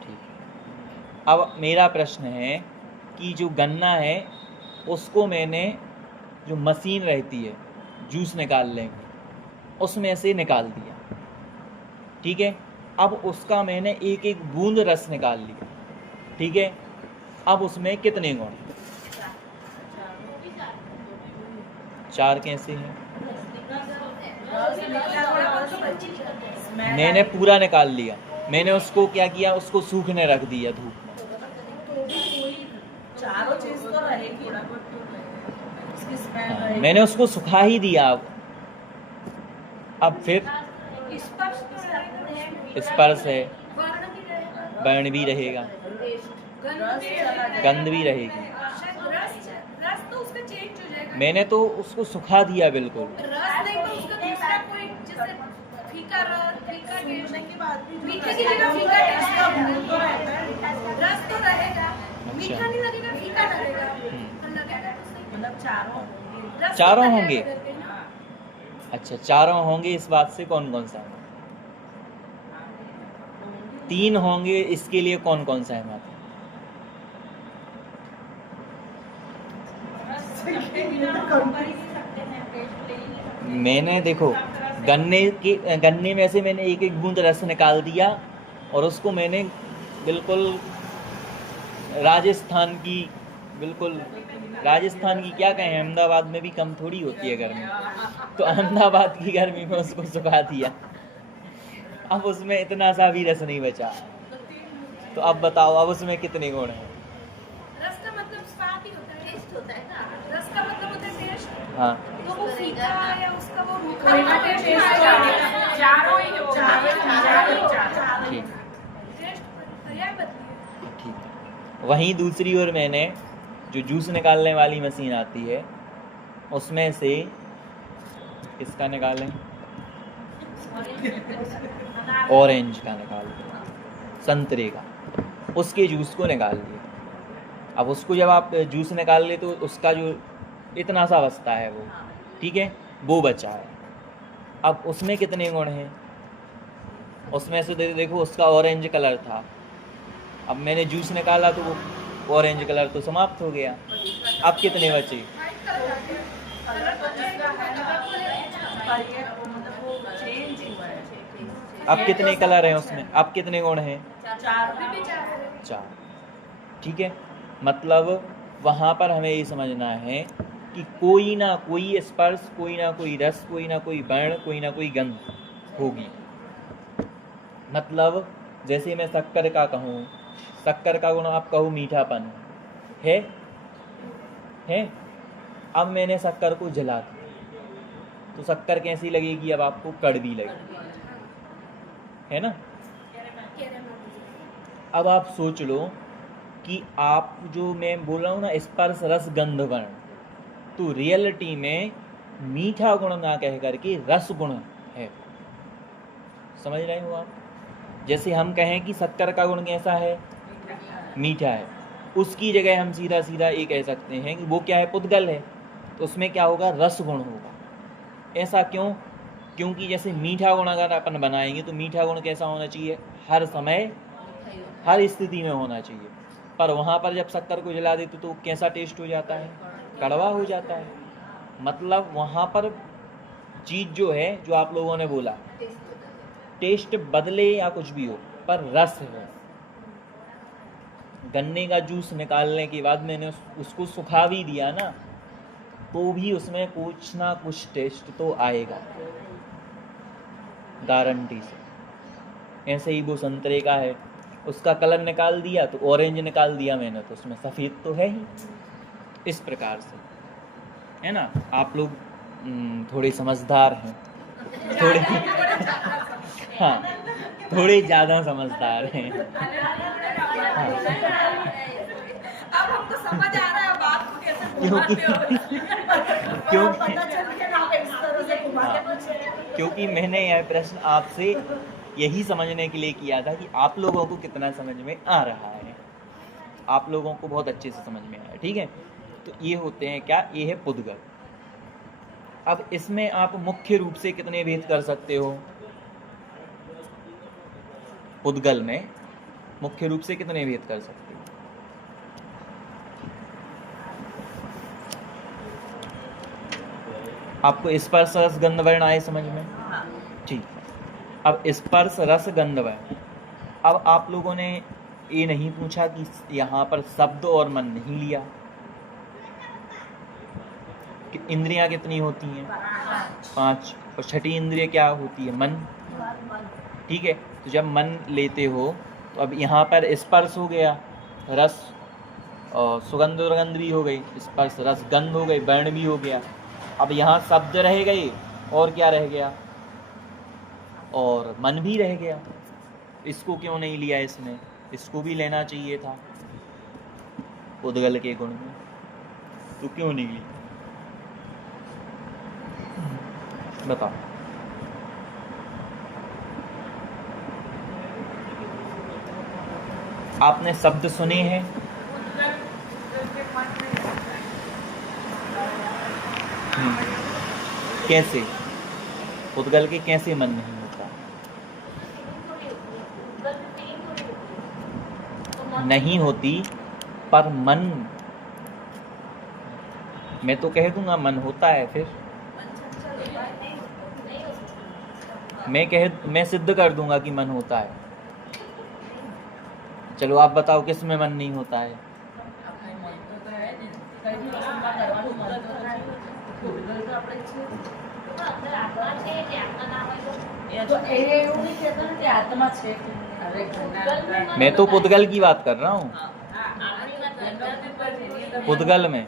ठीक है। अब मेरा प्रश्न है कि जो गन्ना है उसको मैंने, जो मशीन रहती है जूस निकालने की, उसमें से निकाल दिया। ठीक है, अब उसका मैंने एक एक बूंद रस निकाल लिया। ठीक है, अब उसमें कितने गुण? 4 कैसे हैं? मैंने पूरा निकाल लिया, मैंने उसको क्या किया, उसको सूखने रख दिया धूप में। चारों चीज तो रहेगी, मैंने उसको सुखा ही दिया। अब फिर स्पर्श है, वर्ण भी रहेगा, गंध भी रहेगी। मैंने तो उसको सुखा दिया बिल्कुल। चारों होंगे। अच्छा, चारों होंगे, इस बात से कौन कौन सा? 3 होंगे, इसके लिए कौन कौन सा है? मैंने देखो गन्ने में से मैंने एक एक बूंद रस निकाल दिया और उसको मैंने बिल्कुल राजस्थान की, बिल्कुल राजस्थान की क्या कहें, अहमदाबाद में भी कम थोड़ी होती है गर्मी, तो अहमदाबाद की गर्मी में उसको सुखा दिया। अब उसमें इतना सा भी रस नहीं बचा। तो अब बताओ, अब उसमें कितने गुण हैं? रस का मतलब स्वाद ही होता है, टेस्ट होता है ना। रस का मतलब होता है टेस्ट। हाँ, तो वो फीका या उसका वो मीठा टेस्ट है। चारों ही हो, ठीक टेस्ट तैयार बदली है। ठीक है। वहीं दूसरी ओर मैंने जो जूस निकालने वाली मशीन आती है, उसमें से इसका निकालें, ऑरेंज का निकाल दिया, संतरे का, उसके जूस को निकाल दिया। अब उसको जब आप जूस निकाल ले तो उसका जो इतना सा बचता है वो, ठीक है, वो बचा है। अब उसमें कितने गुण हैं? उसमें से देखो, उसका ऑरेंज कलर था, अब मैंने जूस निकाला तो वो ऑरेंज कलर तो समाप्त हो गया। अब कितने बचे? अब कितने कलर हैं उसमें? अब कितने गुण हैं? 4। ठीक है, मतलब वहाँ पर हमें ये समझना है कि कोई ना कोई स्पर्श, कोई ना कोई रस, कोई ना कोई वर्ण, कोई ना कोई गंध होगी। मतलब जैसे मैं शक्कर का कहूँ, शक्कर का गुण आप कहो मीठापन है। अब मैंने शक्कर को जला दिया तो शक्कर कैसी लगेगी? अब आपको कड़वी लगेगी, है ना? अब आप सोच लो कि आप जो मैं बोल रहा हूँ ना, स्पर्श, रस, गंध, वर्ण, तो रियलिटी में मीठा गुण ना कह करके रस गुण है। समझ रहे हो आप? जैसे हम कहें कि शक्कर का गुण कैसा है, मीठा है, उसकी जगह हम सीधा सीधा ये कह सकते हैं कि वो क्या है, पुद्गल है। तो उसमें क्या होगा, रस गुण होगा। ऐसा क्यों? क्योंकि जैसे मीठा गुण अगर अपन बनाएंगे तो मीठा गुण कैसा होना चाहिए, हर समय हर स्थिति में होना चाहिए। पर वहाँ पर जब शक्कर को जला देते तो कैसा टेस्ट हो जाता है, कड़वा हो जाता है। मतलब वहाँ पर चीज़ जो है, जो आप लोगों ने बोला, टेस्ट बदले या कुछ भी हो, पर रस है। गन्ने का जूस निकालने के बाद मैंने उसको सुखा भी दिया ना, तो भी उसमें कुछ ना कुछ टेस्ट तो आएगा, गारंटी से। ऐसे ही वो संतरे का है, उसका कलर निकाल दिया तो ऑरेंज निकाल दिया मैंने, तो उसमें सफ़ेद तो है ही। इस प्रकार से, है ना। आप लोग थोड़े समझदार हैं, थोड़े हाँ, थोड़े ज़्यादा समझदार हैं। हाँ। अब हमको समझ आ रहा है बात को कैसे घुमाते हो। पता चल के ना इस तरह से घुमाते पूछे। क्योंकि मैंने यह प्रश्न आपसे यही समझने के लिए किया था कि आप लोगों को कितना समझ में आ रहा है। आप लोगों को बहुत अच्छे से समझ में आया, ठीक है। तो ये होते हैं क्या, ये है पुद्गल। अब इसमें आप मुख्य रूप से कितने भेद कर सकते हो, पुद्गल में मुख्य रूप से कितने भेद कर सकते हो? आपको स्पर्श रस गंध वर्ण आए समझ में? ठीक है। अब स्पर्श रस गंध वर्ण, अब आप लोगों ने ये नहीं पूछा कि यहाँ पर शब्द और मन नहीं लिया कि इंद्रियां कितनी होती हैं, 5, और छठी इंद्रिय क्या होती है, मन। ठीक है। तो जब मन लेते हो तो अब यहाँ पर स्पर्श हो गया, रस और सुगंध दुर्गंध भी हो गई, स्पर्श रस गंध हो गई, वर्ण भी हो गया। अब यहाँ शब्द रह गए और क्या रह गया, और मन भी रह गया। इसको क्यों नहीं लिया इसने, इसको भी लेना चाहिए था पुद्गल के गुण में, तो क्यों नहीं लिया, बताओ। आपने शब्द सुने हैं, कैसे पुद्गल के कैसे मन नहीं होता, नहीं होती, पर मन, मैं तो कह दूंगा मन होता है। फिर मैं सिद्ध कर दूंगा कि मन होता है। चलो आप बताओ किस में मन नहीं होता है? मैं तो पुद्गल की बात कर रहा हूँ, पुद्गल में।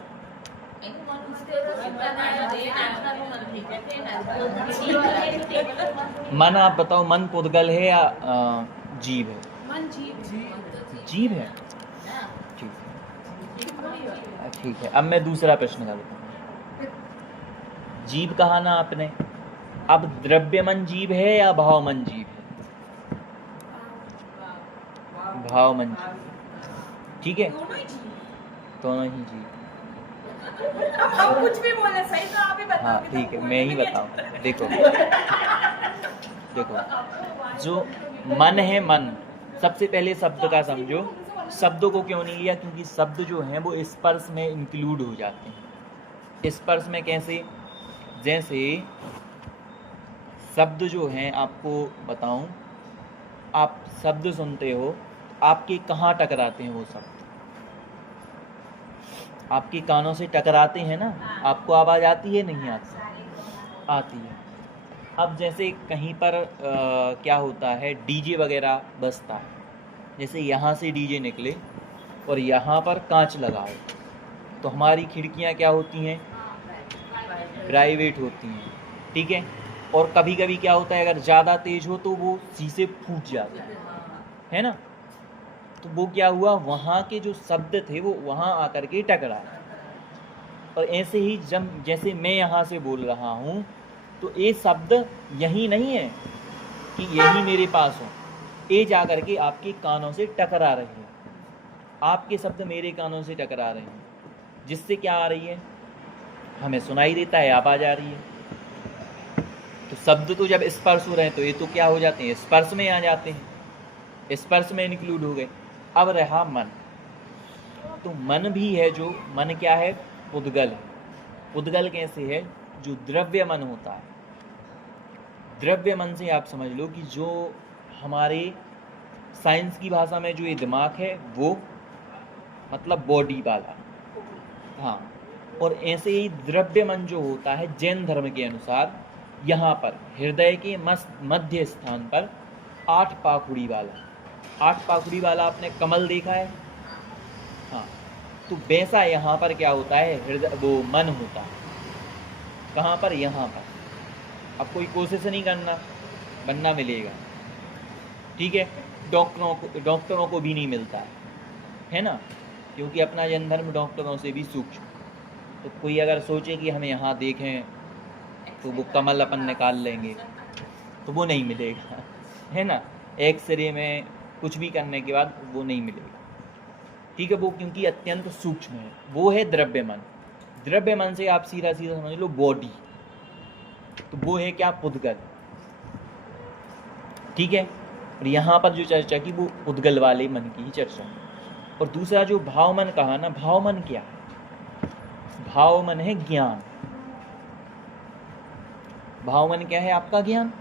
मन आप बताओ, मन पुद्गल है या जीव है? मन जीव है। ठीक है। अब मैं दूसरा प्रश्न करता हूँ। जीव कहा ना आपने, अब द्रव्य मन जीव है या भाव मन जीव है? भाव मन जीव, ठीक है, दोनों ही जीव। अब कुछ भी बोले सही तो आप ही बताओ। हाँ ठीक है, मैं ही बताऊँ। देखो जो मन है, मन, सबसे पहले शब्द का समझो। शब्दों को क्यों नहीं लिया? क्योंकि शब्द जो हैं वो स्पर्श में इंक्लूड हो जाते हैं। स्पर्श में कैसे? जैसे शब्द जो हैं, आपको बताऊं, आप शब्द सुनते हो, आपके कहाँ टकराते हैं वो शब्द? आपके कानों से टकराते हैं ना, आपको आवाज़ आती है, नहीं आती? आती है। अब जैसे कहीं पर क्या होता है, डीजे वगैरह बजता है, जैसे यहाँ से डीजे निकले और यहाँ पर कांच लगाए, तो हमारी खिड़कियाँ क्या होती हैं? प्राइवेट होती हैं, ठीक है। और कभी कभी क्या होता है, अगर ज़्यादा तेज़ हो तो वो शीशे फूट जाते है ना। तो वो क्या हुआ, वहाँ के जो शब्द थे वो वहाँ आकर के टकराए। और ऐसे ही जब जैसे मैं यहाँ से बोल रहा हूँ तो ये शब्द यही नहीं है कि यही मेरे पास हो, ये जा करके आपके कानों से टकरा रही है, आपके शब्द मेरे कानों से टकरा रहे हैं, जिससे क्या आ रही है, हमें सुनाई देता है, आवाज आ रही है। तो शब्द तो जब स्पर्श हो रहे हैं तो ये तो क्या हो जाते हैं, स्पर्श में आ जाते हैं, स्पर्श में इंक्लूड हो गए। अब रहा मन, तो मन भी है, जो मन क्या है, पुद्गल है। पुद्गल कैसे है, जो द्रव्य मन होता है। द्रव्य मन से आप समझ लो कि जो हमारे साइंस की भाषा में जो ये दिमाग है वो मतलब बॉडी वाला, हाँ। और ऐसे ही द्रव्य मन जो होता है जैन धर्म के अनुसार, यहाँ पर हृदय के मध्य स्थान पर 8 पाखुड़ी वाला, 8 पाखुड़ी वाला आपने कमल देखा है, हाँ। तो वैसा यहाँ पर क्या होता है, हृदय वो मन होता है। कहाँ पर, यहाँ पर। अब कोई कोशिश नहीं करना, बनना मिलेगा, ठीक है। डॉक्टरों को भी नहीं मिलता है ना, क्योंकि अपना जैन धर्म डॉक्टरों से भी सूक्ष्म। तो कोई अगर सोचे कि हमें यहाँ देखें तो वो कमल अपन निकाल लेंगे, तो वो नहीं मिलेगा, है ना। एक्सरे में कुछ भी करने के बाद वो नहीं मिलेगा, ठीक है। वो क्योंकि अत्यंत सूक्ष्म है, वो है द्रव्य मन। द्रव्य मन से आप सीधा सीधा समझ लो बॉडी, तो वो है क्या, पुद्गल, ठीक है। और यहाँ पर जो चर्चा की वो पुद्गल वाले मन की ही चर्चा है। और दूसरा जो भाव मन कहा ना, भाव मन क्या है, भाव मन है ज्ञान। भाव मन क्या है, आपका ज्ञान।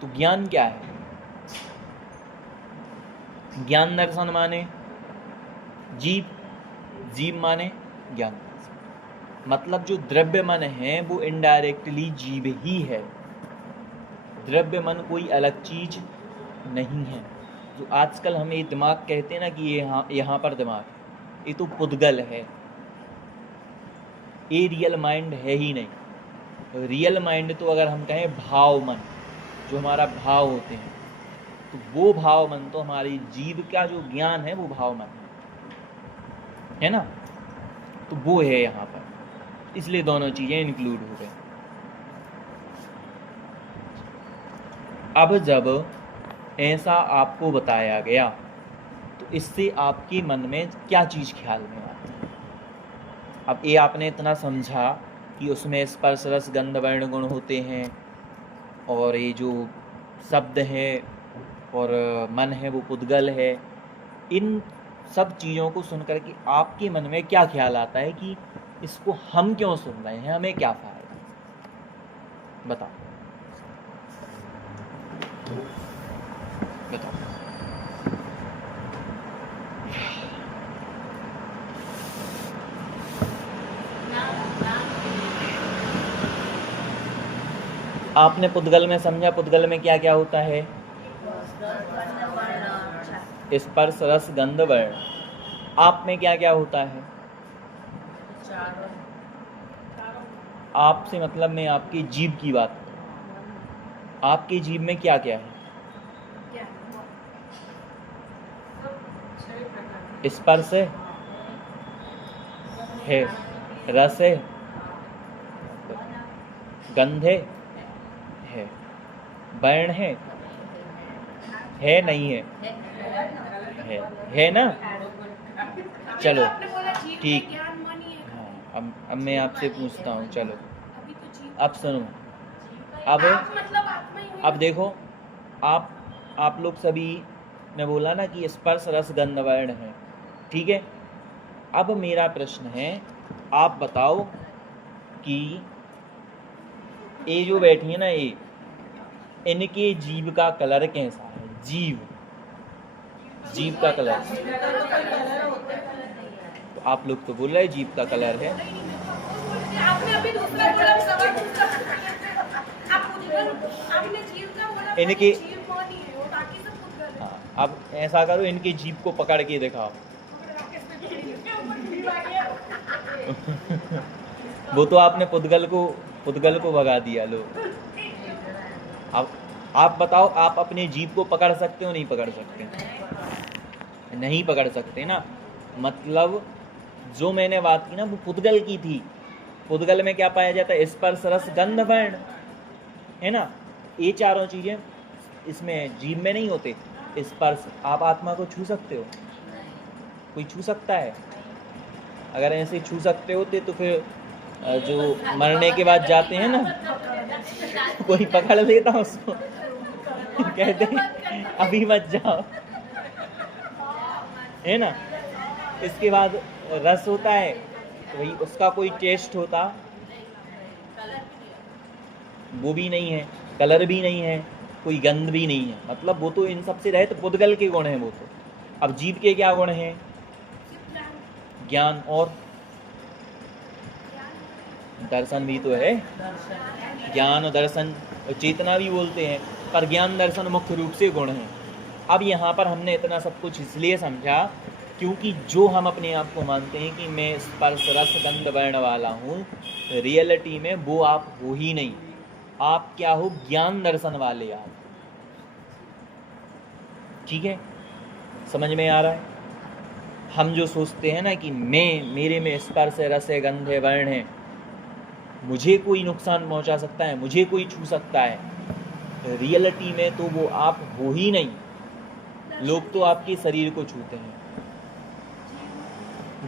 तो ज्ञान क्या है, ज्ञान दर्शन माने जीव, जीव माने ज्ञान। मतलब जो द्रव्य मन है वो इनडायरेक्टली जीव ही है, द्रव्य मन कोई अलग चीज नहीं है। जो आजकल हम ये दिमाग कहते हैं ना कि ये यहाँ पर दिमाग, ये तो पुद्गल है, ये रियल माइंड है ही नहीं। रियल माइंड तो अगर हम कहें भाव मन, जो हमारा भाव होते हैं, तो वो भाव मन तो हमारी जीव का जो ज्ञान है वो भाव मन है ना। तो वो है यहाँ पर, इसलिए दोनों चीजें इंक्लूड हो गई। अब जब ऐसा आपको बताया गया तो इससे आपके मन में क्या चीज ख्याल में आती है। अब ये आपने इतना समझा कि उसमें स्पर्श रस गंध वर्ण गुण होते हैं, और ये जो शब्द है और मन है वो पुद्गल है। इन सब चीज़ों को सुनकर के आपके मन में क्या ख्याल आता है कि इसको हम क्यों सुन रहे हैं, हमें क्या फायदा, बताओ बताओ। आपने पुद्गल में समझा, पुद्गल में क्या क्या होता है, स्पर्श रस गंध वर्ण। आप में क्या क्या होता है, आपसे मतलब मैं आपकी जीभ की बात करूं, आपकी जीभ में क्या क्या है, स्पर्श है, रस है, गंध है, वर्ण है नहीं है ना। चलो ठीक, हाँ। अब मैं आपसे पूछता हूँ, चलो अब सुनो। अब देखो, आप लोग सभी ने बोला ना कि स्पर्श रस गंध वर्ण है, ठीक है। अब मेरा प्रश्न है, आप बताओ कि ये जो बैठी है ना, ये इनके जीव का कलर कैसा है, जीव का कलर। तो आप लोग तो बोल रहे जीव का कलर है, आपने अभी दूसरा बोला, सवाल दूसरा आपने जीव का बोला, इनके जीव कौन ही है वो, बाकी सब पुद्गल है। हाँ, अब ऐसा करो, इनके जीव को पकड़ के दिखाओ। वो तो आपने पुद्गल को भगा दिया। लो अब आप बताओ, आप अपने जीव को पकड़ सकते हो, नहीं पकड़ सकते, नहीं पकड़ सकते ना। मतलब जो मैंने बात की ना वो पुद्गल की थी। पुद्गल में क्या पाया जाता है, स्पर्श रस गंध वर्ण, है ना। ये चारों चीजें इसमें जीव में नहीं होते। स्पर्श, आप आत्मा को छू सकते हो? कोई छू सकता है? अगर ऐसे छू सकते होते तो फिर जो मरने के बाद जाते हैं ना, कोई पकड़ लेता उसको, कहते हैं अभी मत जाओ, है ना। इसके बाद रस होता है, तो वही उसका कोई टेस्ट होता, वो भी नहीं है, कलर भी नहीं है, कोई गंध भी नहीं है, मतलब वो तो इन सबसे रहे, तो पुद्गल के गुण हैं वो तो। अब जीव के क्या गुण हैं? ज्ञान और दर्शन भी तो है, ज्ञान और दर्शन और चेतना भी बोलते हैं, पर ज्ञान दर्शन मुख्य रूप से गुण हैं। अब यहाँ पर हमने इतना सब कुछ इसलिए समझा क्योंकि जो हम अपने आप को मानते हैं कि मैं स्पर्श रस गंध वर्ण वाला हूँ, रियलिटी में वो आप हो ही नहीं। आप क्या हो? ज्ञान दर्शन वाले आप। ठीक है, समझ में आ रहा है? हम जो सोचते हैं ना कि मेरे में स्पर्श है, रस है, गंध है, वर्ण है, मुझे कोई नुकसान पहुंचा सकता है, मुझे कोई छू सकता है, रियलिटी में तो वो आप हो ही नहीं। लोग तो आपके शरीर को छूते हैं।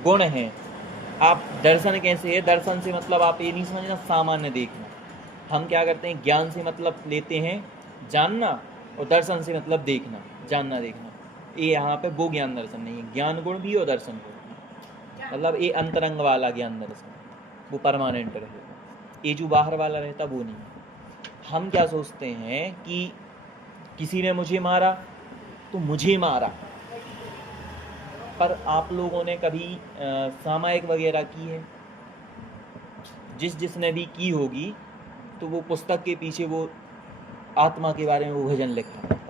गुण हैं। आप दर्शन कैसे है? दर्शन से मतलब आप ये नहीं समझना सामान्य देखना। हम क्या करते हैं? ज्ञान से मतलब लेते हैं जानना, और दर्शन से मतलब देखना, जानना देखना। ये यहाँ पे वो ज्ञान दर्शन नहीं है, ज्ञान गुण भी और दर्शन गुण, मतलब ये अंतरंग वाला ज्ञान दर्शन, वो परमानेंट रहेगा। ये जो बाहर वाला रहता वो नहीं। हम क्या सोचते हैं कि किसी ने मुझे मारा तो मुझे मारा, पर आप लोगों ने कभी सामायिक वगैरह की है? जिसने भी की होगी तो वो पुस्तक के पीछे वो आत्मा के बारे में वो भजन लिखा रहता है,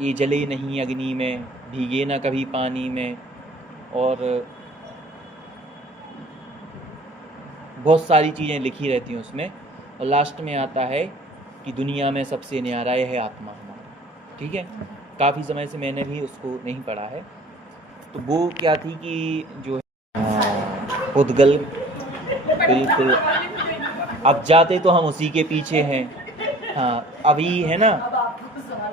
ये जले नहीं अग्नि में, भीगे ना कभी पानी में, और बहुत सारी चीज़ें लिखी रहती हैं उसमें, और लास्ट में आता है कि दुनिया में सबसे न्यारा यह है आत्मा हमारा। ठीक है, काफ़ी समय से मैंने भी उसको नहीं पढ़ा है। तो वो क्या थी कि जो है पुद्गल, बिल्कुल। अब जाते तो हम उसी के पीछे हैं। हाँ, अभी है ना, अब आपको सवाल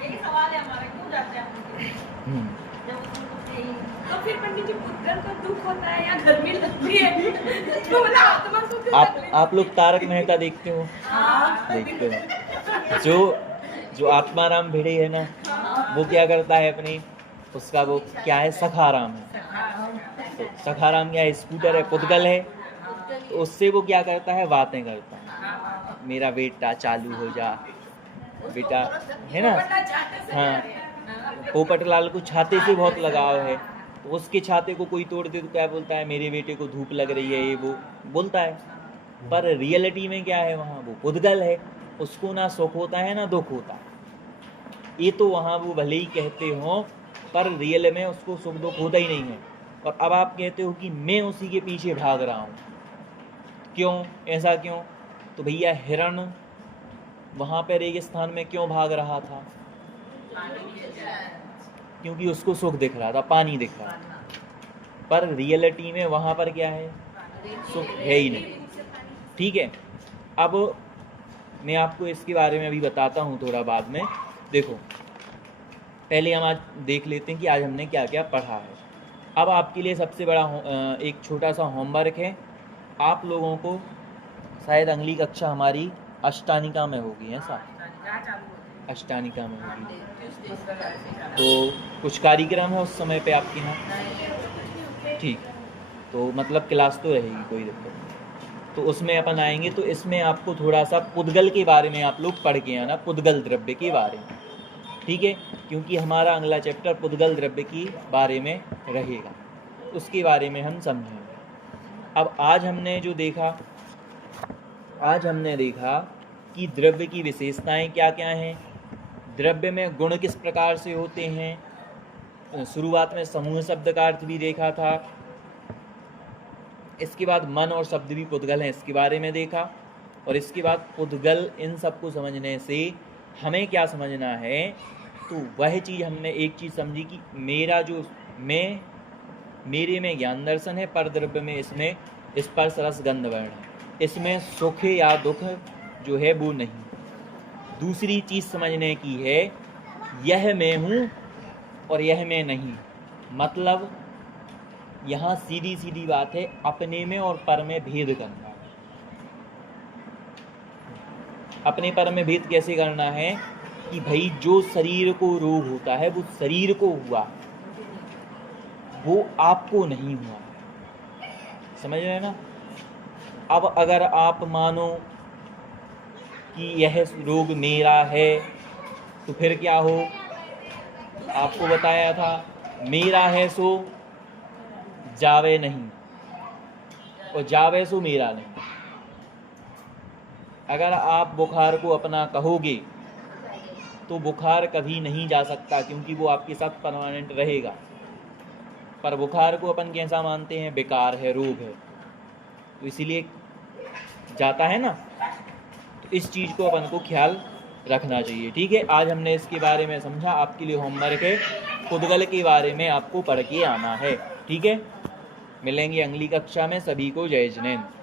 यही सवाल है हमारा, क्यों जाते हैं हम? तो फिर पंडित जी पुद्गल को दुख होता है या गर्मी लगती है? तो मतलब आत्मा को क्यों तकलीफ? आप लोग तारक मेहता देखते हो? हाँ। देखते हो। जो आत्माराम भिड़े है ना, वो क्या करता है अपनी, उसका वो क्या है, सखाराम है। तो सखाराम क्या है? स्कूटर है, पुद्गल है। तो उससे वो क्या करता है? बातें करता है, मेरा बेटा चालू हो जा बेटा, है ना। हाँ, पोपटलाल को छाते से बहुत लगाव है, तो उसके छाते को कोई तोड़ दे तो क्या बोलता है? मेरे बेटे को धूप लग रही है, ये वो बोलता है। पर रियलिटी में क्या है? वहाँ वो पुद्गल है, उसको ना सुख होता है ना दुख होता है। ये तो वहाँ वो भले ही कहते हो, पर रियल में उसको सुख दुख होता ही नहीं है। और अब आप कहते हो कि मैं उसी के पीछे भाग रहा हूँ, क्यों? ऐसा क्यों? तो भैया हिरण वहाँ पर रेगिस्तान में क्यों भाग रहा था? क्योंकि उसको सुख दिख रहा था, पानी दिख रहा था। पर रियलिटी में वहाँ पर क्या है? सुख है ही नहीं। ठीक है, अब मैं आपको इसके बारे में अभी बताता हूँ थोड़ा बाद में। देखो, पहले हम आज देख लेते हैं कि आज हमने क्या क्या पढ़ा है। अब आपके लिए सबसे बड़ा एक छोटा सा होमवर्क है। आप लोगों को शायद अगली कक्षा हमारी अष्टानिका में होगी, ऐसा? अष्टानिका में होगी, तो कुछ कार्यक्रम है उस समय पे आपके यहाँ? ठीक, तो मतलब क्लास तो रहेगी, कोई दिक्कत नहीं। तो उसमें अपन आएंगे, तो इसमें आपको थोड़ा सा पुद्गल के बारे में आप लोग पढ़ के आना, पुद्गल द्रव्य के बारे में। ठीक है, क्योंकि हमारा अगला चैप्टर पुद्गल द्रव्य के बारे में रहेगा, उसके बारे में हम समझेंगे। अब आज हमने देखा कि द्रव्य की विशेषताएं क्या क्या हैं, द्रव्य में गुण किस प्रकार से होते हैं। शुरुआत में समूह शब्द का अर्थ भी देखा था। इसके बाद मन और शब्द भी पुद्गल हैं, इसके बारे में देखा। और इसके बाद पुद्गल, इन सबको समझने से हमें क्या समझना है, तो वह चीज़ हमने एक चीज़ समझी कि मेरे में ज्ञान दर्शन है, पर द्रव्य में इसमें स्पर्श रस गंध वर्ण है। इसमें सुख या दुख जो है वो नहीं। दूसरी चीज़ समझने की है, यह मैं हूँ और यह मैं नहीं। मतलब यहाँ सीधी सीधी बात है, अपने में और पर में भेद करना है। अपने पर में भेद कैसे करना है कि भाई जो शरीर को रोग होता है वो शरीर को हुआ, वो आपको नहीं हुआ। समझ रहे हैं ना? अब अगर आप मानो कि यह रोग मेरा है तो फिर क्या हो? आपको बताया था, मेरा है सो जावे नहीं और जावे सो मेरा नहीं। अगर आप बुखार को अपना कहोगे तो बुखार कभी नहीं जा सकता, क्योंकि वो आपके साथ परमानेंट रहेगा। पर बुखार को अपन कैसा मानते हैं? बेकार है, रोग है, तो इसीलिए जाता है ना। तो इस चीज़ को अपन को ख्याल रखना चाहिए। ठीक है, आज हमने इसके बारे में समझा। आपके लिए होमवर्क है, पुद्गल के बारे में आपको पढ़ के आना है। ठीक है, मिलेंगे अगली कक्षा में। सभी को जय जिनेंद्र।